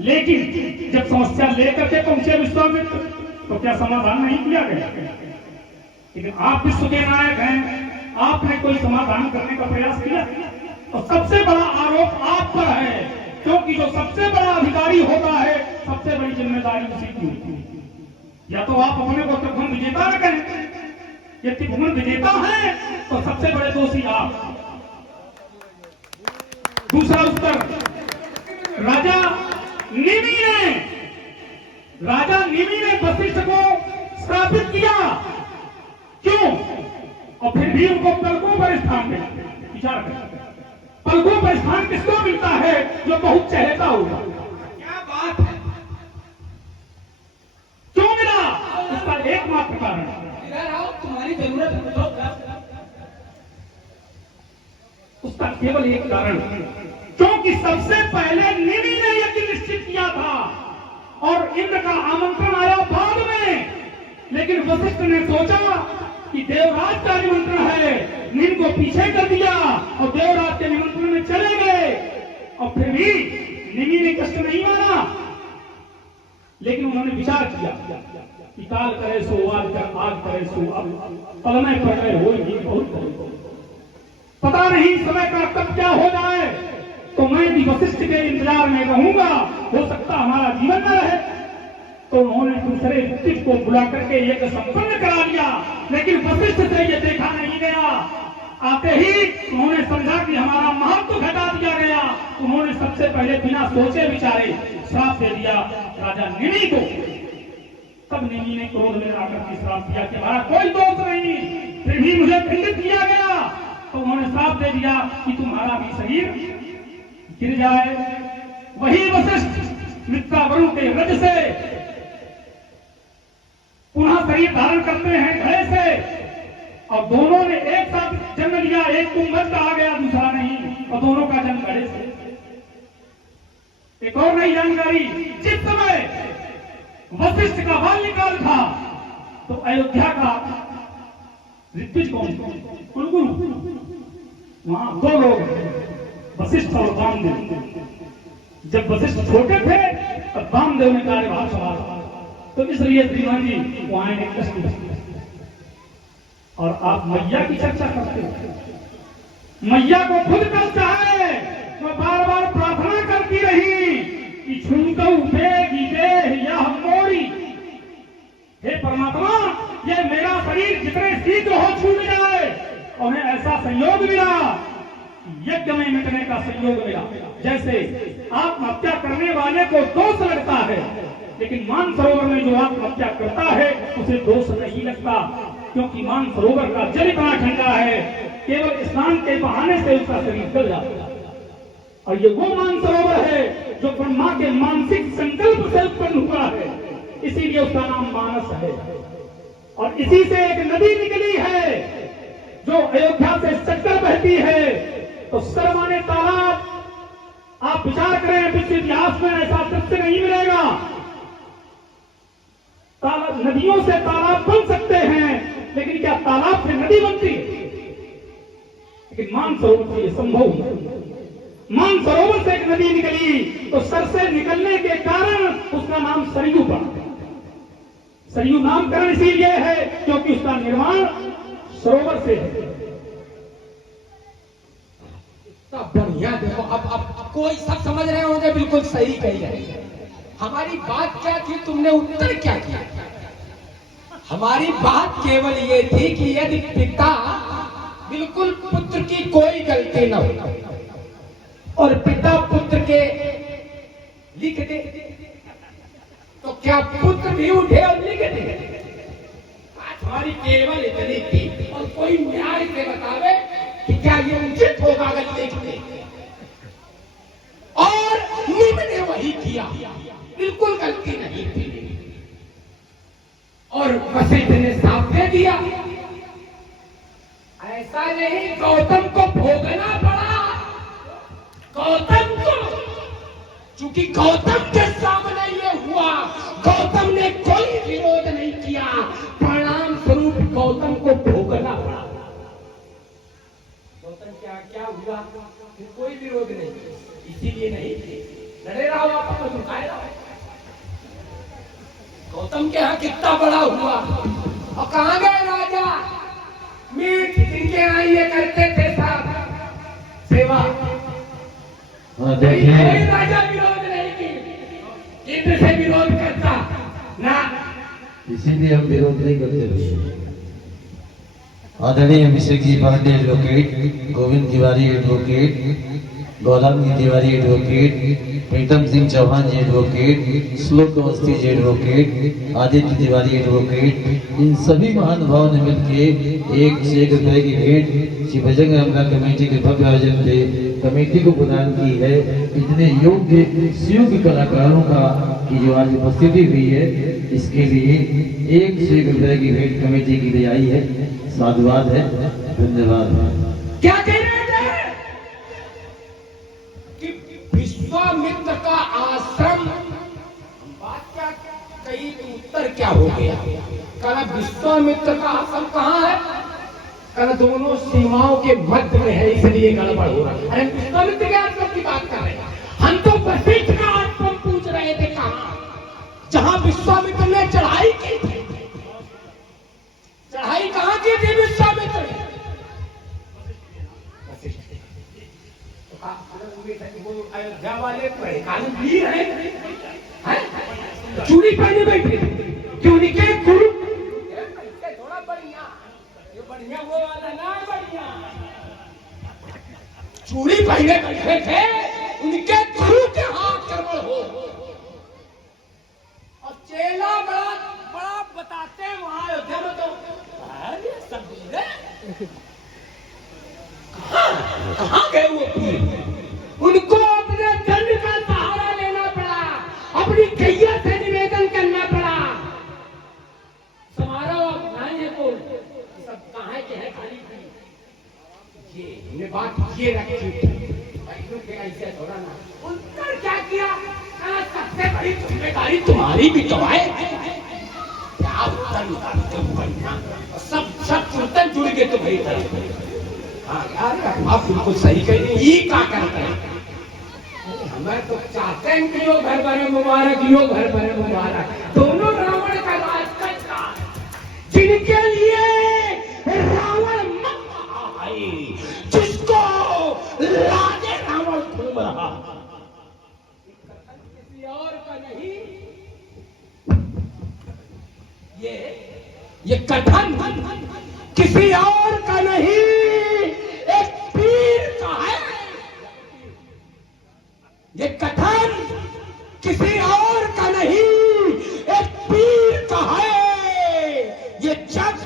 लेकिन जब समस्या लेकर के पहुंचे विश्वामित्र तो क्या समाधान नहीं किया गया? लेकिन आप विश्व के नायक हैं, आपने कोई समाधान करने का प्रयास किया? तो सबसे बड़ा आरोप आप पर है, क्योंकि जो सबसे बड़ा अधिकारी होता है सबसे बड़ी जिम्मेदारी उसी की होती है। या तो आप अपने को त्रिभुवन विजेता न कहें, ये त्रिभुवन विजेता है तो सबसे बड़े दोषी आप। दूसरा उत्तर, राजा निमि ने वशिष्ठ को श्रापित किया, क्यों? और फिर भी उनको पलकों पर स्थान मिला। विचार करें, पलकों पर स्थान किसको मिलता है? जो बहुत चहेता होगा। क्या बात है, क्यों मिला? उसका एकमात्र कारण, इधर आओ, तुम्हारी जरूरत है तो उसका केवल एक कारण, क्योंकि सबसे पहले निमि ने यह निश्चित किया था और इंद्र का आमंत्रण आया बाद में। लेकिन वशिष्ठ ने सोचा कि देवराज का निमंत्रण है, निमि को पीछे कर दिया और देवराज के निमंत्रण में चले गए। और फिर भी निमि ने कष्ट नहीं माना, लेकिन उन्होंने विचार किया कि काल करे सो आग करे सो अब पलने पड़ गए हो, बहुत पता नहीं समय का कब क्या हो जाए, तो मैं भी वशिष्ठ के इंतजार में रहूंगा, हो सकता हमारा जीवन न रहे। तो उन्होंने दूसरे ऋतिक को बुला करके यज्ञ संपन्न करा लिया, लेकिन वशिष्ठ से यह देखा नहीं गया। आते ही उन्होंने समझा कि हमारा महत्व घटा दिया गया। उन्होंने सबसे पहले बिना सोचे विचारे श्राप दे दिया राजा निमि को। तब निमि ने क्रोध में आकर के श्राप दिया कि हमारा कोई दोष नहीं, फिर भी मुझे खंडित किया गया। तो उन्होंने श्राप दे दिया कि तुम्हारा भी शरीर गिर जाए। वही वशिष्ठ मित्रावरुण के रज से पुनः शरीर धारण करते हैं घड़े से, और दोनों ने एक साथ जन्म लिया। एक कुंभस्थ आ गया, दूसरा नहीं, और दोनों का जन्म घड़े से। एक और नई जानकारी, जिस समय वशिष्ठ का बाल्यकाल था तो अयोध्या का ऋत्विज कौन? कुलगुरु। वहां दो लोग, वशिष्ठ और वामदेव। जब वशिष्ठ छोटे थे तब वामदेव ने कार्यभार संभाला, तो इसलिए श्रीमान जी वहां एक कष्ट। और आप मैया की चर्चा करते हो, मैया को खुद कष्ट है, वो बार बार प्रार्थना करती रही कि छूटऊ बेगी देह यह मोरी, हे परमात्मा ये मेरा शरीर जितने शीघ्र हो छूट जाए। उन्हें ऐसा संयोग मिला, यज्ञ में मिटने का संयोग मिला। जैसे आत्महत्या करने वाले को दोष लगता है, लेकिन मानसरोवर में जो आत्महत्या करता है उसे दोष नहीं लगता, क्योंकि मानसरोवर का जल इतना ठंडा है, केवल स्नान के बहाने से उसका शरीर जल जाता है। और ये वो मानसरोवर है जो ब्रह्मा के मानसिक संकल्प से उत्पन्न हुआ है, इसीलिए उसका नाम मानस है। और इसी से एक नदी निकली है जो अयोध्या से चक्कर बहती है। तो सरमाने तालाब, आप विचार करें, विश्व इतिहास में ऐसा दृश्य नहीं मिलेगा। तालाब, नदियों से तालाब बन सकते हैं, लेकिन क्या तालाब से नदी बनती है? लेकिन मानसरोवर से यह संभव नहीं। मानसरोवर से एक नदी निकली तो सर से निकलने के कारण उसका नाम सरयू पड़ा। सरयू नामकरण इसीलिए है क्योंकि उसका निर्माण सरोवर से है। तब बढ़िया, देखो अब कोई सब समझ रहे होंगे, बिल्कुल सही कही है। हमारी बात क्या थी, तुमने उत्तर क्या किया? हमारी बात केवल ये थी कि यदि पिता बिल्कुल पुत्र की कोई गलती न हो और पिता पुत्र के लिख दे, तो क्या पुत्र भी उठे और लिख दे? बात हमारी केवल इतनी थी। और कोई न्याय से बतावे कि क्या ये उचित होगा अगर लिख दे? और निम ने वही किया, बिल्कुल गलती नहीं थी। और वशिष्ठ ने साफ दे दिया। ऐसा नहीं, गौतम को भोगना पड़ा। गौतम को, चूंकि गौतम के सामने ये हुआ, गौतम ने कोई विरोध नहीं किया, परिणाम स्वरूप गौतम को भोगना पड़ा। गौतम क्या हुआ? कोई विरोध नहीं, इसीलिए नहीं लड़े रहो, आप आपको झुकाए रहो। गौतम के यहाँ कितना बड़ा हुआ, और कहाँ गए राजा? मीठ जिनके यहाँ ये करते थे साहब सेवा, कोई राजा विरोध नहीं की, इंद्र से विरोध करता ना, इसीलिए हम विरोध नहीं करते भैया। आदरणीय Abhishek ji Pandey advocate, Govind Tiwari advocate, Gaurangi Tiwari advocate, Pritam Singh Chauhan ji advocate, Shlok Awasthi ji advocate, Aditya Tiwari advocate, इन सभी महानुभावों ने मिलकर 1 से 1 रुपए की भेंट श्री बजरंग अमला कमेटी के भव्य आयोजन से कमेटी को प्रदान की है। इतने योग्य सुयोग्य कलाकारों का की जो आज उपस्थिति हुई है, इसके लिए 1 से 1 रुपए की भेंट कमेटी की लिए आई है। साधुवाद है, धन्यवाद है। क्या कह रहे थे कि विश्वामित्र का आश्रम, बात क्या कही, उत्तर क्या हो गया? कहना विश्वामित्र का आश्रम कहाँ है? कहना दोनों सीमाओं के मध्य में है, इसलिए गड़बड़ हो रहा है। अरे विश्वामित्र के आश्रम की बात कर रहे हैं हम, तो वशिष्ठ का आश्रम पूछ रहे थे कहाँ, जहां विश्वामित्र ने चढ़ाई की थी। चढ़ाई कहाँ की थी विश्वामित्र ने? अयोध्या वाले वीर हैं, चूड़ी पहने बैठे कि उनके गुरु थोड़ा बढ़िया, ये बढ़िया वो वाला ना, बढ़िया चूड़ी पहने बैठे थे, उनके गुरु के हाथ गड़बड़ हो, और चेला बड़ा बड़ा बताते हैं वहां अयोध्या में, तो सब कहाँ गए वो वीर? उनको अपने दंड का सहारा लेना पड़ा, अपनी कैया से निवेदन करना पड़ा। समारोह बनाने को सब कहाँ के हैं, खाली ये बात ये रखी थी, ऐसे थोड़ा ना। उनका क्या किया? सबसे बड़ी जिम्मेदारी तुम्हारी भी तो है। क्या उत्तर बढ़िया, सब कीर्तन जुड़ गए तो भाई। हाँ यार, आप बिल्कुल सही कह रहे हैं। ये क्या करते हैं? हमें तो चाहते हैं कि यो घर बने मुबारक, यो घर बने मुबारक, दोनों रावण का राज करता, जिनके लिए रावण मत आए, जिसको लाजे रावण घूम रहा, किसी और का नहीं। ये कथन किसी और का नहीं, एक पीर का है। ये कथन किसी और का नहीं, एक पीर का है। ये जग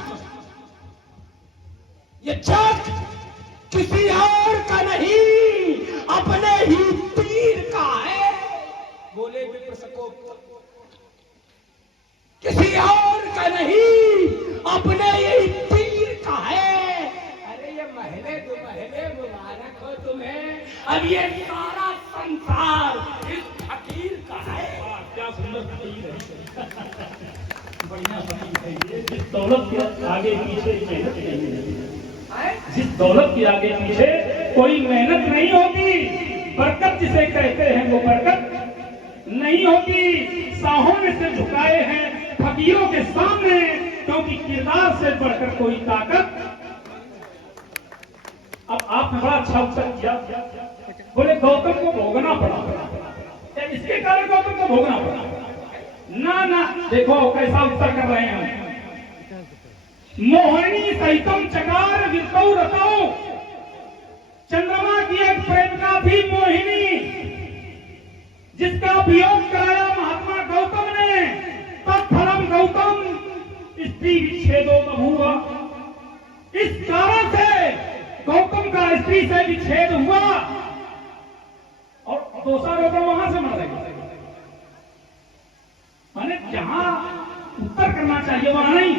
किसी और का नहीं, अपने ही पीर का है। अब ये सारा संसार इस फकीर का है। क्या सुंदर फकीर है, बढ़िया फकीर है ये। जिस दौलत के आगे पीछे मेहनत नहीं है, जिस दौलत के आगे पीछे कोई मेहनत नहीं होती, बरकत जिसे कहते हैं वो बरकत नहीं होती। साहों ने सिर झुकाए हैं फकीरों के सामने, क्योंकि किरदार से बढ़कर कोई ताकत। अब आपने बड़ा अच्छा उत्तर किया, बोले गौतम को भोगना पड़ा, क्या इसके कारण गौतम को भोगना पड़ा? ना ना, देखो कैसा उत्तर कर रहे हैं। मोहिनी सहितम चकार विरतौ रतौ, चंद्रमा की एक प्रेमिका थी मोहिनी, जिसका वियोग कराया महात्मा गौतम ने। तत्फलम गौतम स्त्री विच्छेदो बभूव, इस कारण से गौतम का स्त्री से विच्छेद हुआ और दूसरा गौतम वहां से मर गया। माने जहां उत्तर करना चाहिए वहां नहीं।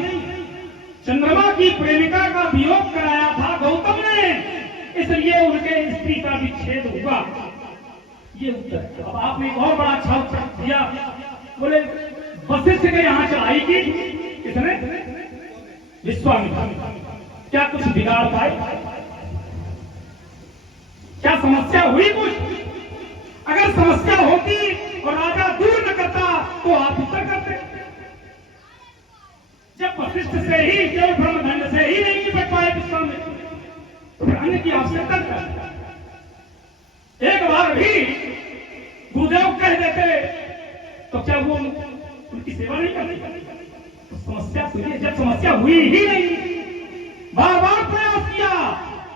चंद्रमा की प्रेमिका का वियोग कराया था गौतम ने, इसलिए उनके स्त्री का विच्छेद हुआ। ये उत्तर। अब आपने एक और बड़ा अच्छा उत्तर दिया, बोले वशिष्ठ के यहाँ चढ़ाई की किसने? विश्वामित्र। क्या कुछ बिगाड़ पाए? क्या समस्या हुई कुछ? अगर समस्या होती और राजा दूर न करता तो आप उत्तर करते। जब वशिष्ठ से ही, केवल ब्रह्मदंड से ही नहीं निपट पाए विश्वामित्र, तो फिर अन्य की आवश्यकता क्या? एक बार भी गुरुदेव कह देते तो क्या वो उनकी सेवा नहीं करती? तो समस्या हुई। जब समस्या हुई ही नहीं, बार बार प्रयास किया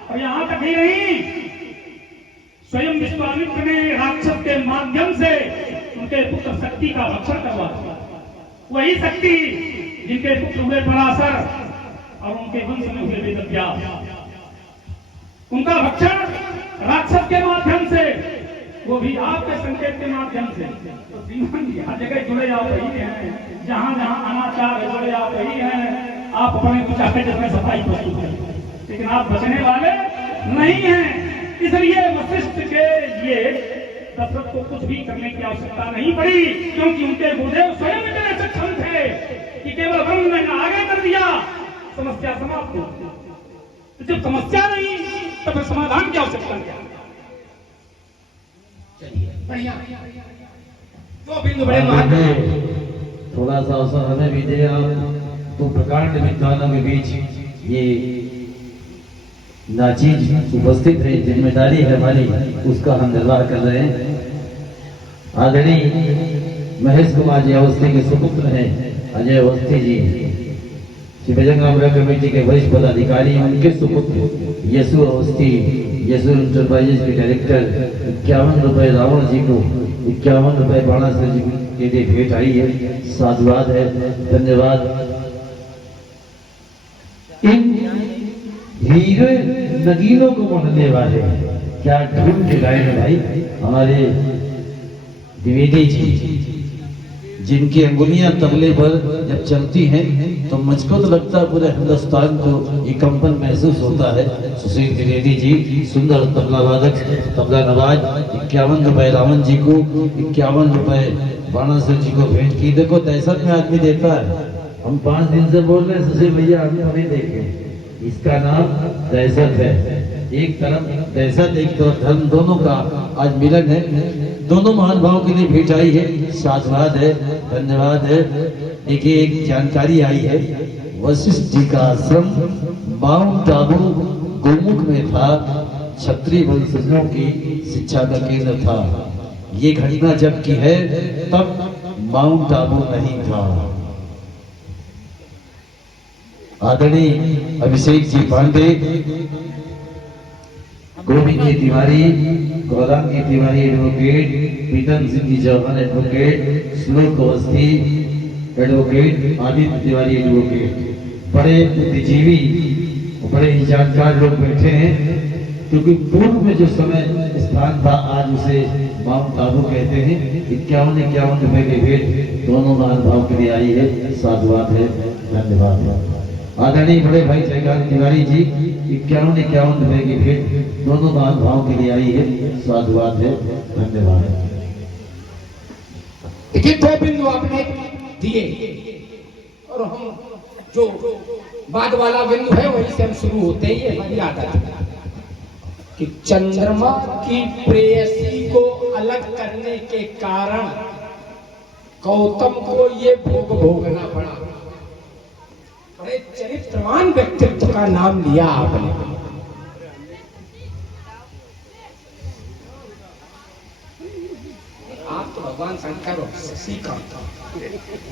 और यहां तक ही नहीं, स्वयं विश्वामित्र ने राक्षस के माध्यम से उनके पुत्र शक्ति का रक्षण करवा। वही शक्ति जिनके पुत्र हुए पराशर और उनके वंश में हुए वेदव्यास, उनका रक्षण राक्षस के माध्यम से, वो भी आपके संकेत के माध्यम से। तो श्रीमान जी हर जगह जुड़े आप वही हैं, जहां जहां अनाचार है जुड़े आप वही हैं। आप अपने कुछ आके जिसमें सफाई प्रस्तुत है, लेकिन आप बचने वाले नहीं हैं। इसलिए वशिष्ठ के लिए दशरथ को कुछ भी करने की आवश्यकता नहीं पड़ी, क्योंकि उनके गुरुदेव स्वयं इतने सक्षम थे कि केवल ब्रह्म ने आगे कर दिया, समस्या समाप्त हो। तो जब समस्या नहीं तो फिर समाधान की आवश्यकता क्या? चलिए बढ़िया, दो बिंदु बड़े महत्वपूर्ण। थोड़ा सा अवसर हमें भी दे आप। तो प्रकांड विद्वानों के बीच ये नाचीज उपस्थित है, जिम्मेदारी है हमारी, उसका हम निर्वाह कर रहे हैं। आदरणीय महेश कुमार जी अवस्थी के सुपुत्र हैं अजय अवस्थी जी, श्री बजरंग अमरा कमेटी के वरिष्ठ पदाधिकारी, उनके सुपुत्र यशु अवस्थी, यशु इंटरप्राइजेज के डायरेक्टर। 51 रुपए रावण जी को, 51 रुपए बाणासुर जी के लिए भेंट आई है। साधुवाद है, धन्यवाद। इन हीरे नगीनों को मढ़ने वाले क्या ढूंढ के लाए हैं भाई हमारे द्विवेदी जी, जिनकी अंगुलियां तबले पर जब चलती हैं तो मुझको तो लगता है पूरे हिंदुस्तान को ये कंपन महसूस होता है। सुशील द्विवेदी जी सुंदर तबला वादक, तबला नवाज। 51 रुपए रावण जी को, 51 रुपए बाणासुर जी को भेंट की। देखो दहशत में आदमी देता है। हम 5 दिन से बोल रहे हैं सुशील भैया हम अभी देखें, इसका नाम दहशत है। एक तरफ दहशत, एक तरफ धर्म, दोनों का आज मिलन है। दोनों महान भावों के लिए भेंट आई है। साधुवाद है, धन्यवाद है। देखिए एक जानकारी आई है, वशिष्ठ जी का आश्रम माउंट आबू गोमुख में था, क्षत्रिय वंशजों की शिक्षा का केंद्र था। ये घटना जब की है तब माउंट आबू नहीं था। आदरणीय अभिषेक जी पांडे, गोविंद जी तिवारी, गौरांग जी Tiwari advocate, Pitam Singh ji Chauhan advocate, Shlok Awasthi advocate, Aditya Tiwari advocate, बड़े बुद्धिजीवी, बड़े ही जानकार लोग बैठे हैं। क्योंकि पूर्व में जो समय स्थान था आज उसे माउंट आबू कहते हैं। 51 रुपए की भेंट दोनों महान भाव के लिए आई है। साधुवाद है, धन्यवाद है। आदरणीय बड़े भाई जयकांत तिवारी जी 51 रुपए की भेंट दोनों भाव के लिए आई है। साधुवाद है, धन्यवाद। देखिए 2 बिंदु आपने दिए और हम जो बाद वाला बिंदु है वहीं से हम शुरू होते ही हमारी आदत है कि चंद्रमा की प्रेयसी को अलग करने के कारण गौतम को ये भोग भोगना पड़ा। बड़े चरित्रवान व्यक्तित्व का नाम लिया आपने। आप तो भगवान शंकर और शशि का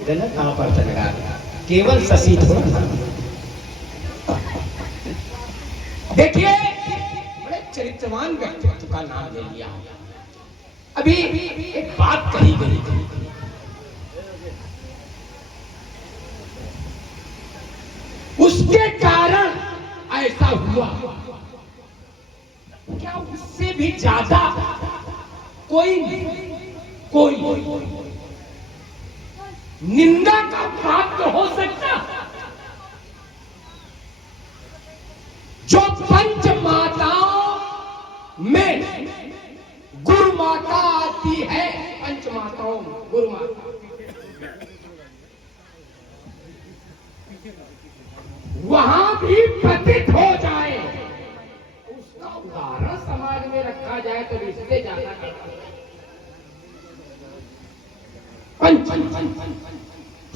गलत आप अर्थ लगा केवल शशि थोड़ा। देखिए बड़े चरित्रवान व्यक्तित्व का नाम ले लिया। अभी एक बात कही गई थी, उसके कारण ऐसा हुआ। क्या उससे भी ज्यादा कोई निंदा का पात्र हो सकता? जो पंच माताओं में गुरु माता आती है, पंच माताओं में गुरु माता, वहां भी पतित हो जाए, उसका उदाहरण समाज में रखा जाए तो इससे ज्यादा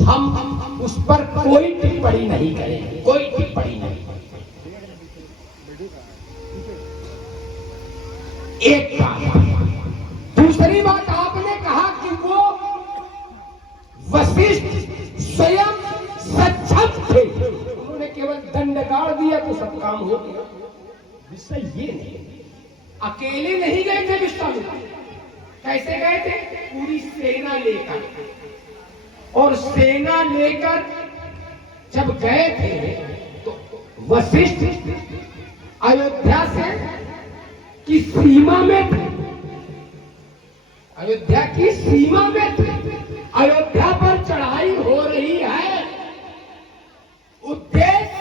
हम उस पर कोई टिप्पणी नहीं करेंगे, कोई टिप्पणी नहीं। एक बात। दूसरी बात आपने कहा कि वो वशिष्ठ स्वयं सक्षम थे, उन्होंने केवल दंड गाड़ दिया तो सब काम हो गया। विषय ये नहीं, अकेले नहीं गए थे विश्वामित्र। कैसे गए थे? पूरी सेना लेकर। और सेना लेकर जब गए थे तो वशिष्ठ अयोध्या से की सीमा में थे, अयोध्या की सीमा में थे। अयोध्या पर चढ़ाई हो रही है, उद्देश्य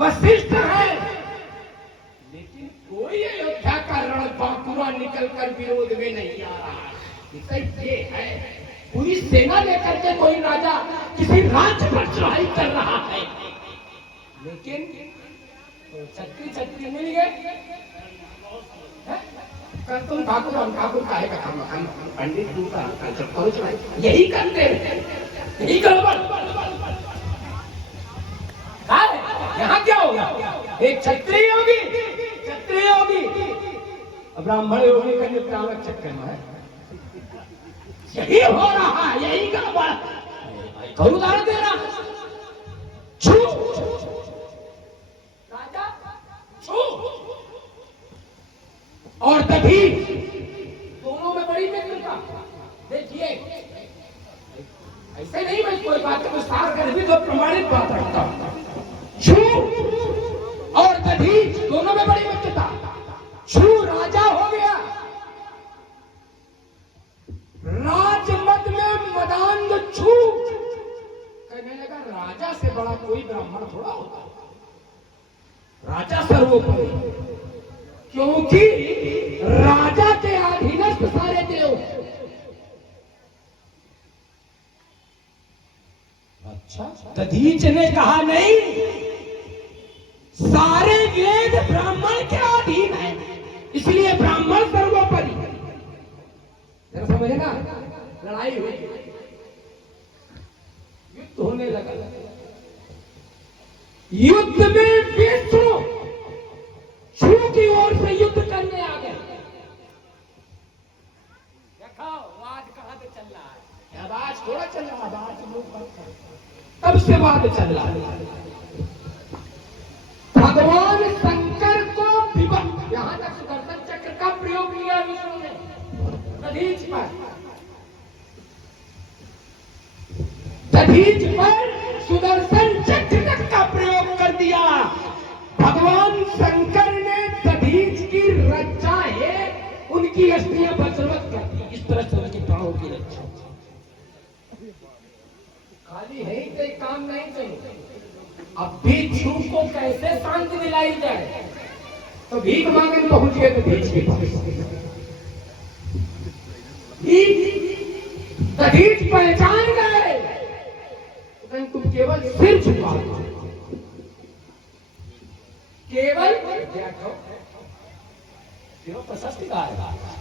वशिष्ठ है, लेकिन कोई अयोध्या का रणबांकुरा निकलकर विरोध में नहीं आ रहा है। विषय ये है, पूरी सेना लेकर के कोई राजा किसी राज्य पर चढ़ाई कर रहा है, लेकिन तो छत्री मिल गए। तुम ठाकुर हम ठाकुर का है का हम पंडित दूसरा पहुंच रहे, यही करते हैं, यही गड़बड़। यहाँ क्या होगा? एक क्षत्रिय होगी, ब्राह्मण योगी का निपटान चक्कर में है, यही हो रहा है, यही गड़बड़। उदाहरण दे रहा छू राजा छू और दधी दोनों में बड़ी मित्रता। देखिए ऐसे नहीं, मैं कोई बात को विस्तार कर भी तो प्रमाणित बात रखता हूं। छू और दधी दोनों में बड़ी मित्रता। छू राजा हो गया, राजमद में मदांध छू कहने लगा राजा से बड़ा कोई ब्राह्मण थोड़ा होता, राजा सर्वोपरि, क्योंकि राजा के अधीनस्थ सारे देव। अच्छा, दधीच ने कहा नहीं, सारे वेद ब्राह्मण के अधीन है, इसलिए ब्राह्मण सर्वोपरि। समझेगा? लड़ाई हुई, युद्ध होने लगा। युद्ध में विष्णु छू की ओर से युद्ध करने आ गए। देखो वाद कहां से चल रहा है, आवाज थोड़ा चल रहा है, आवाज लोग तब से वाद चल रहा है। भगवान शंकर को विवाह, यहां तक सुदर्शन चक्र का प्रयोग किया विष्णु ने दधीच पर। दधीच पर सुदर्शन चक्र तक का प्रयोग कर दिया। भगवान शंकर ने दधीच की रक्षा है, उनकी अस्थियां बचवत कर दी। इस तरह से उनकी प्राणों की रक्षा। खाली है ही कोई काम नहीं चाहिए। अब भिक्षु को कैसे शांति दिलाई जाए? तो भीख मांगने पहुंच गए तो भीख के पास भीख पहचान गए, तो तुम केवल सिर झुका दो, केवल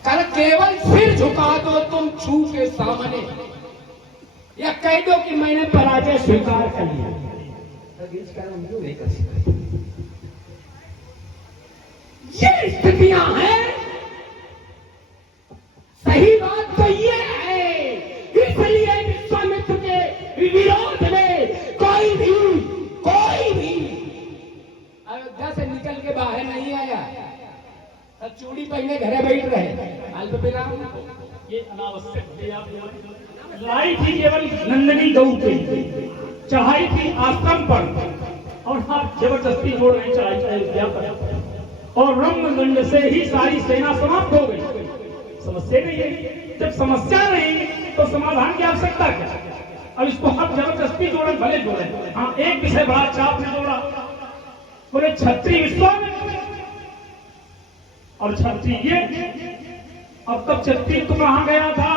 कल केवल सिर झुका दो तुम छू के सामने, या कह दो कि मैंने पराजय स्वीकार कर लिया। नहीं कर सकते। ये स्थितियां हैं। सही बात तो ये है, इसलिए विश्वामित्र के विरोध में कोई भी अयोध्या से निकल के बाहर नहीं आया। सब चूड़ी पहने घरे बैठ रहे। अल्पविराम ये अनावश्यक लाई थी केवल नंदनी गऊ पे, चढ़ाई थी आश्रम पर, और आप जबरदस्ती जोड़ रहे चढ़ाई अयोध्या पर, और रंगगंड से ही सारी सेना समाप्त हो गई। समस्या नहीं है, जब समस्या नहीं तो समाधान की आवश्यकता क्या? अब इसको हम जबरदस्ती जोड़े, भले जोड़े। हाँ, एक विषय बड़ा चाप ने जोड़ा, बोले क्षत्रिय विश्वामित्र और क्षत्रिय। अब तब क्षत्रिय तो कहां गया था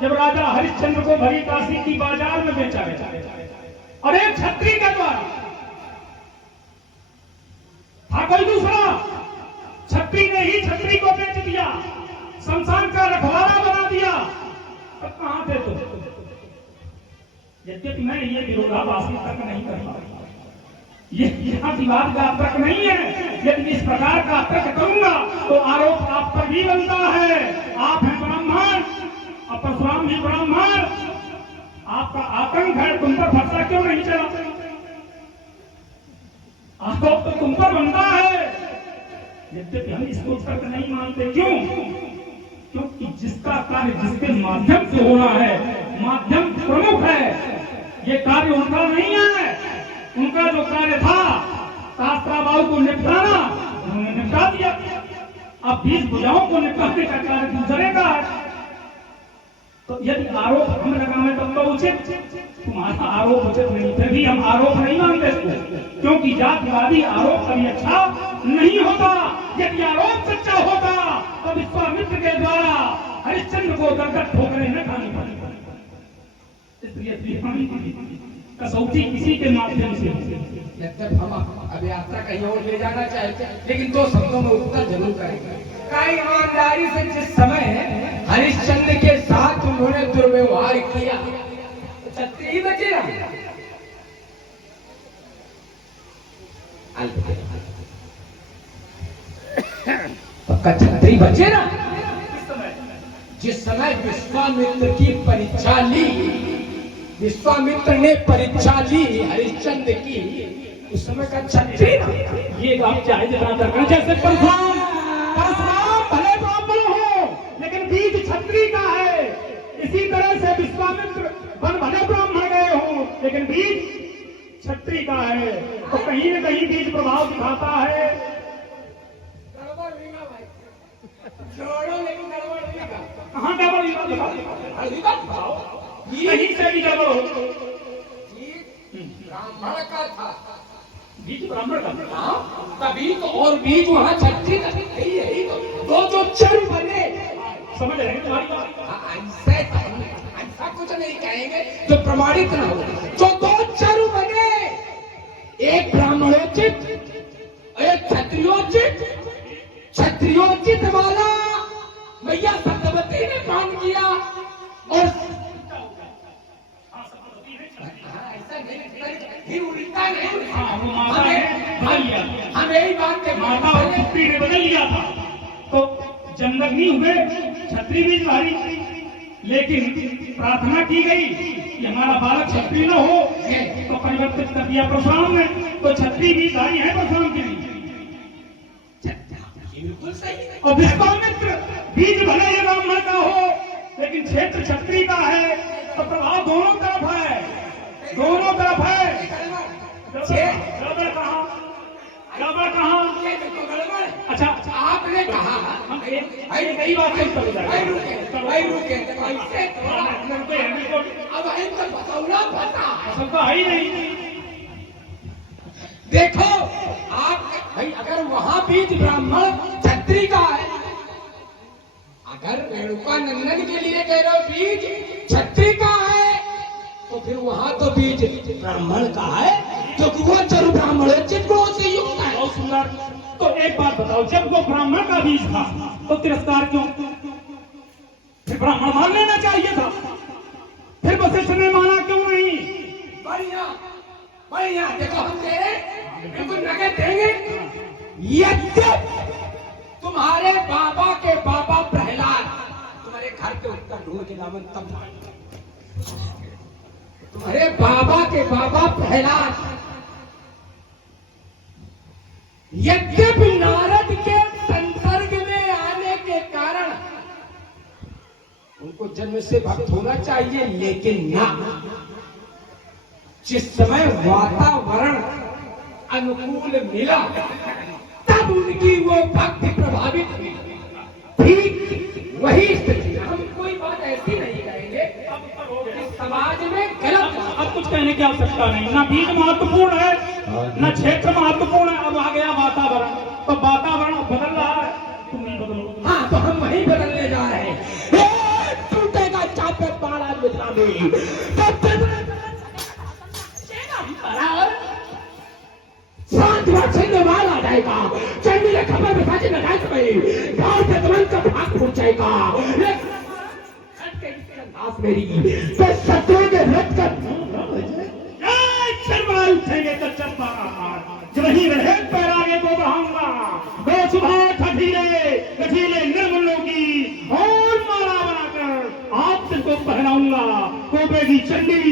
जब राजा हरिश्चंद्र को भरी काशी की बाजार में बेचा गया, और एक क्षत्रिय का द्वारा था, कोई दूसरा क्षत्रिय ने ही क्षत्रिय को बेच दिया, शमशान का रखवाला बना दिया। तब कहां थे तुम? यद्यपि मैं ये विरोधाभासी तर्क नहीं करता, ये यहाँ विवाद का तर्क नहीं है। यदि इस प्रकार का तर्क करूंगा तो आरोप आप पर भी बनता है। आप हैं ब्राह्मण, और परशुराम भी ब्राह्मण, आपका आतंक है, तुम पर फंसा क्यों नहीं चला? आरोप तो तुम पर बनता है। यद्यपि हम इसको तर्क नहीं मानते। क्यों? क्योंकि जिसका कार्य जिसके माध्यम से होना है, माध्यम प्रमुख है। ये कार्य उनका नहीं है। उनका जो कार्य था शास्त्राबाहु को निपटाना, उन्होंने निपटा दिया। अब 20 भुजाओं को निपटाने का कार्य दूसरे का है। तो यदि आरोप हम लगावे तब तो उचित, तुम्हारा आरोप उचित नहीं, फिर भी हम आरोप नहीं मानते इसको, क्योंकि जातिवादी आरोप कभी अच्छा नहीं होता। यदि आरोप सच्चा होता तो विश्वामित्र के द्वारा हरिश्चंद्र को दरदर ठोकरें न खानी पड़ी। इसलिए कसौटी किसी के माध्यम से। जब हम अब यात्रा कहीं और ले जाना चाहते हैं, लेकिन 2 शब्दों में उत्तर जरूर करेंगे। का ईमानदारी से जिस समय हरिश्चंद्र के साथ उन्होंने दुर्व्यवहार किया, क्षत्रिय बचे ना, पक्का क्षत्रिय बचे ना। जिस समय विश्वामित्र की परीक्षा ली, विश्वामित्र ने परीक्षा ली हरिश्चंद्र की, उस समय का क्षत्रिय ना। ये बात चाहे जितना तर्क, जैसे परशुराम भले ब्राह्मण हो लेकिन बीज क्षत्रिय का है, इसी तरह से विश्वामित्र भले ब्राह्मण गए हो लेकिन बीज क्षत्रिय का है। तो कहीं न कहीं बीज प्रभाव दिखाता है। कहाँ गड़बड़? कहीं से भी गड़बड़ हो। ब्राह्मण का था, बीज ब्राह्मण का, तभी तो। और बीज वहाँ क्षत्रिय का यही तो जो चरु बने। समझ रहे हैं तुम्हारी बात? ऐसा कुछ नहीं कहेंगे जो प्रमाणित ना हो। जो 2 चरु बने, एक ब्राह्मणोचित, एक क्षत्रियोचित। क्षत्रियोचित वाला मैया सत्यवती ने पान किया, और ऐसा नहीं उल्टा नहीं। हम यही बात के माता और पुत्री ने बदल लिया था, तो जमदग्नि हुए क्षत्रिय बीज भारी, लेकिन प्रार्थना की गई कि हमारा बालक क्षत्रिय न हो, तो परिवर्तित कर दिया परशुराम ने। तो क्षत्रिय बीज भारी है परशुराम के लिए। बिल्कुल सही। और विश्वामित्र बीज भले ही ब्राह्मण का हो लेकिन क्षेत्र क्षत्रिय का है, तो प्रभाव दोनों तरफ है, दोनों तरफ है। गड़बड़ कहाँ? गड़बड़ कहाँ? अच्छा, आपने कहा नई बात नहीं समझ रहा। अब सबका है ही नहीं। देखो आप भाई, अगर वहां बीज ब्राह्मण क्षत्रिय का है, अगर रेणुका नंदन के लिए कह रहे हो बीज क्षत्रिय का है, तो फिर वहां तो बीज ब्राह्मण का है, क्योंकि वो चरु ब्राह्मणोचित गुणों से युक्त है। बहुत सुंदर। तो एक बात बताओ, जब वो ब्राह्मण का बीज था तो तिरस्कार क्यों? फिर ब्राह्मण मान लेना चाहिए था, फिर वशिष्ठ ने माना क्यों नहीं? बढ़िया बढ़िया, देखो हम दे रहे बिल्कुल नगद देंगे। यद्यप तुम्हारे बाबा के बाबा प्रहलाद तुम्हारे घर के उत्तर ढूंढ के दामन तब तुम्हारे बाबा के बाबा प्रहलाद यद्यपि नारद के संसर्ग में आने के कारण उनको जन्म से भक्त होना चाहिए, लेकिन ना, जिस समय वातावरण अनुकूल मिला तब उनकी वो भक्ति प्रभावित हुई। ठीक वही स्थिति, हम कोई बात ऐसी नहीं कहेंगे कि समाज में गलत। अब कुछ कहने की आवश्यकता नहीं, ना बीज महत्वपूर्ण है ना क्षेत्र महत्वपूर्ण है, अब आ गया वातावरण। तो वातावरण बदल रहा है, तुम नहीं बदलो। हाँ, तो हम वही बदलने जा रहे हैं। टूटेगा चापे पाड़ा मिथिला में, सात वर्ष माल आ जाएगा, चंडी ने खबर में साझे लगाए समय गांव से तुरंत का भाग फूट जाएगा। मेरी तो शत्रु के रथ का उठेंगे तो चलता जब ही रहे पैरागे को बढ़ाऊंगा, दो सुबह कठीले निर्मलों की और माला बनाकर आप को पहनाऊंगा। कोबे की चंडी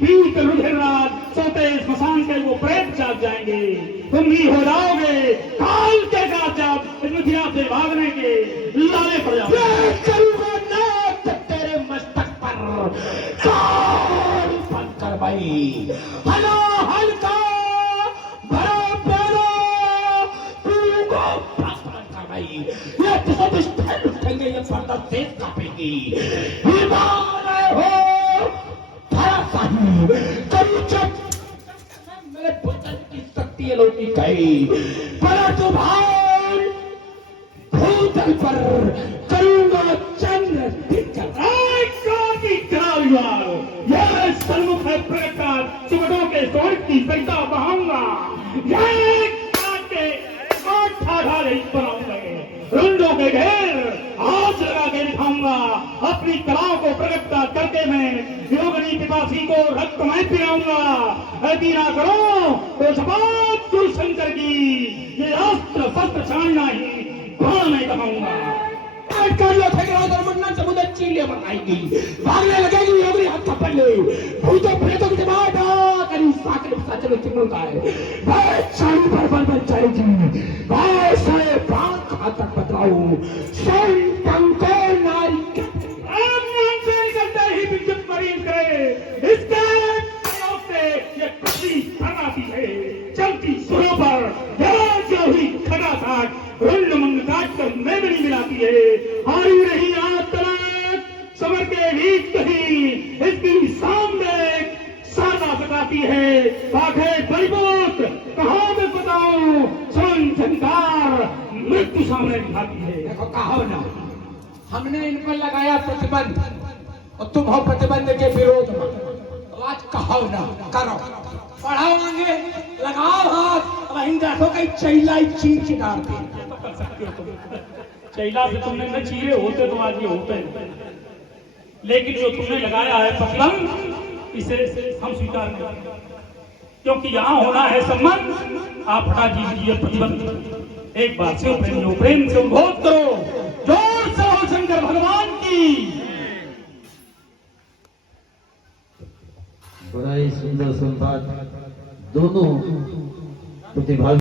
पीत रुधिर रात सोते स्मशान के वो प्रेत जाग जाएंगे, तुम ही हो जाओगे काल के काजब मिथिला से भागने के लाले पड़ जाओगे। करूंगा नाथ तेरे मस्तक पर काल बनकर भाई हला हल्का भरा बोलो तुमको बनकर भाई, ये तो सब स्टैंड उठेंगे, ये पर्दा तेज कांपेगी। हिमालय हो धरा साही करू चुप, मेरे पुत्र की शक्ति अलौकिक गई, परंतु भाई भूतल पर करूंगा चंद्र दिक्कत। यह सन्मुख है प्रकार सुगड़ों के स्वर्ग की सरिता बहाऊंगा, यह काटे बनाऊंगा, रुंडों के घेर आग लगा के दिखाऊंगा। अपनी कलाओं को प्रकट करके मैं योगिनी पिपासी को रक्त में पिलाऊंगा। यदि ना करो तो शपथ गुरु शंकर की, ये अस्त्र शस्त्र छानना ही बाण में दबाऊंगा। समुद्र चीले बनाएगी, भागने लगेगी योगी हाथ थप्पड़ ले, भूतों प्रेतों के दिमाग करीब साकरे साचले चिमटा है, भाई चालू पर चलेगी, भाई सारे प्राण कहाँ तक बतलाऊं, संतम को नारी करते ही विद्युत मरीज करे, इसके से ये पृथ्वी थर्राती है, चलती सुरों पर जो ही खड़ा था रुंड मंग काट कर मेमनी मिलाती है, हारी नहीं आज तलक समर के बीच कहीं इसकी सामने सादा सताती है, आंखें परिपोत कहाँ मैं बताऊं, सन झंकार मृत्यु सामने दिखाती है। देखो कहो ना, हमने इन पर लगाया प्रतिबंध और तुम हो प्रतिबंध के विरोध में, तो आज कहो ना, करो, बढ़ाओ आगे, लगाओ हाथ, अब इन देखो कहीं चैला चीख डालते। चैला से तुमने न चीरे होते तो आज ये होते हैं, लेकिन जो तुमने लगाया है प्रतिबंध, इसे हम स्वीकार करें, क्योंकि यहाँ होना है सम्मान। आप हटा दीजिए प्रतिबंध, एक बात से प्रेम से उद्बोध करो, जोर से हो शंकर भगवान की। बड़ा ही सुंदर संवाद दोनों प्रतिभागी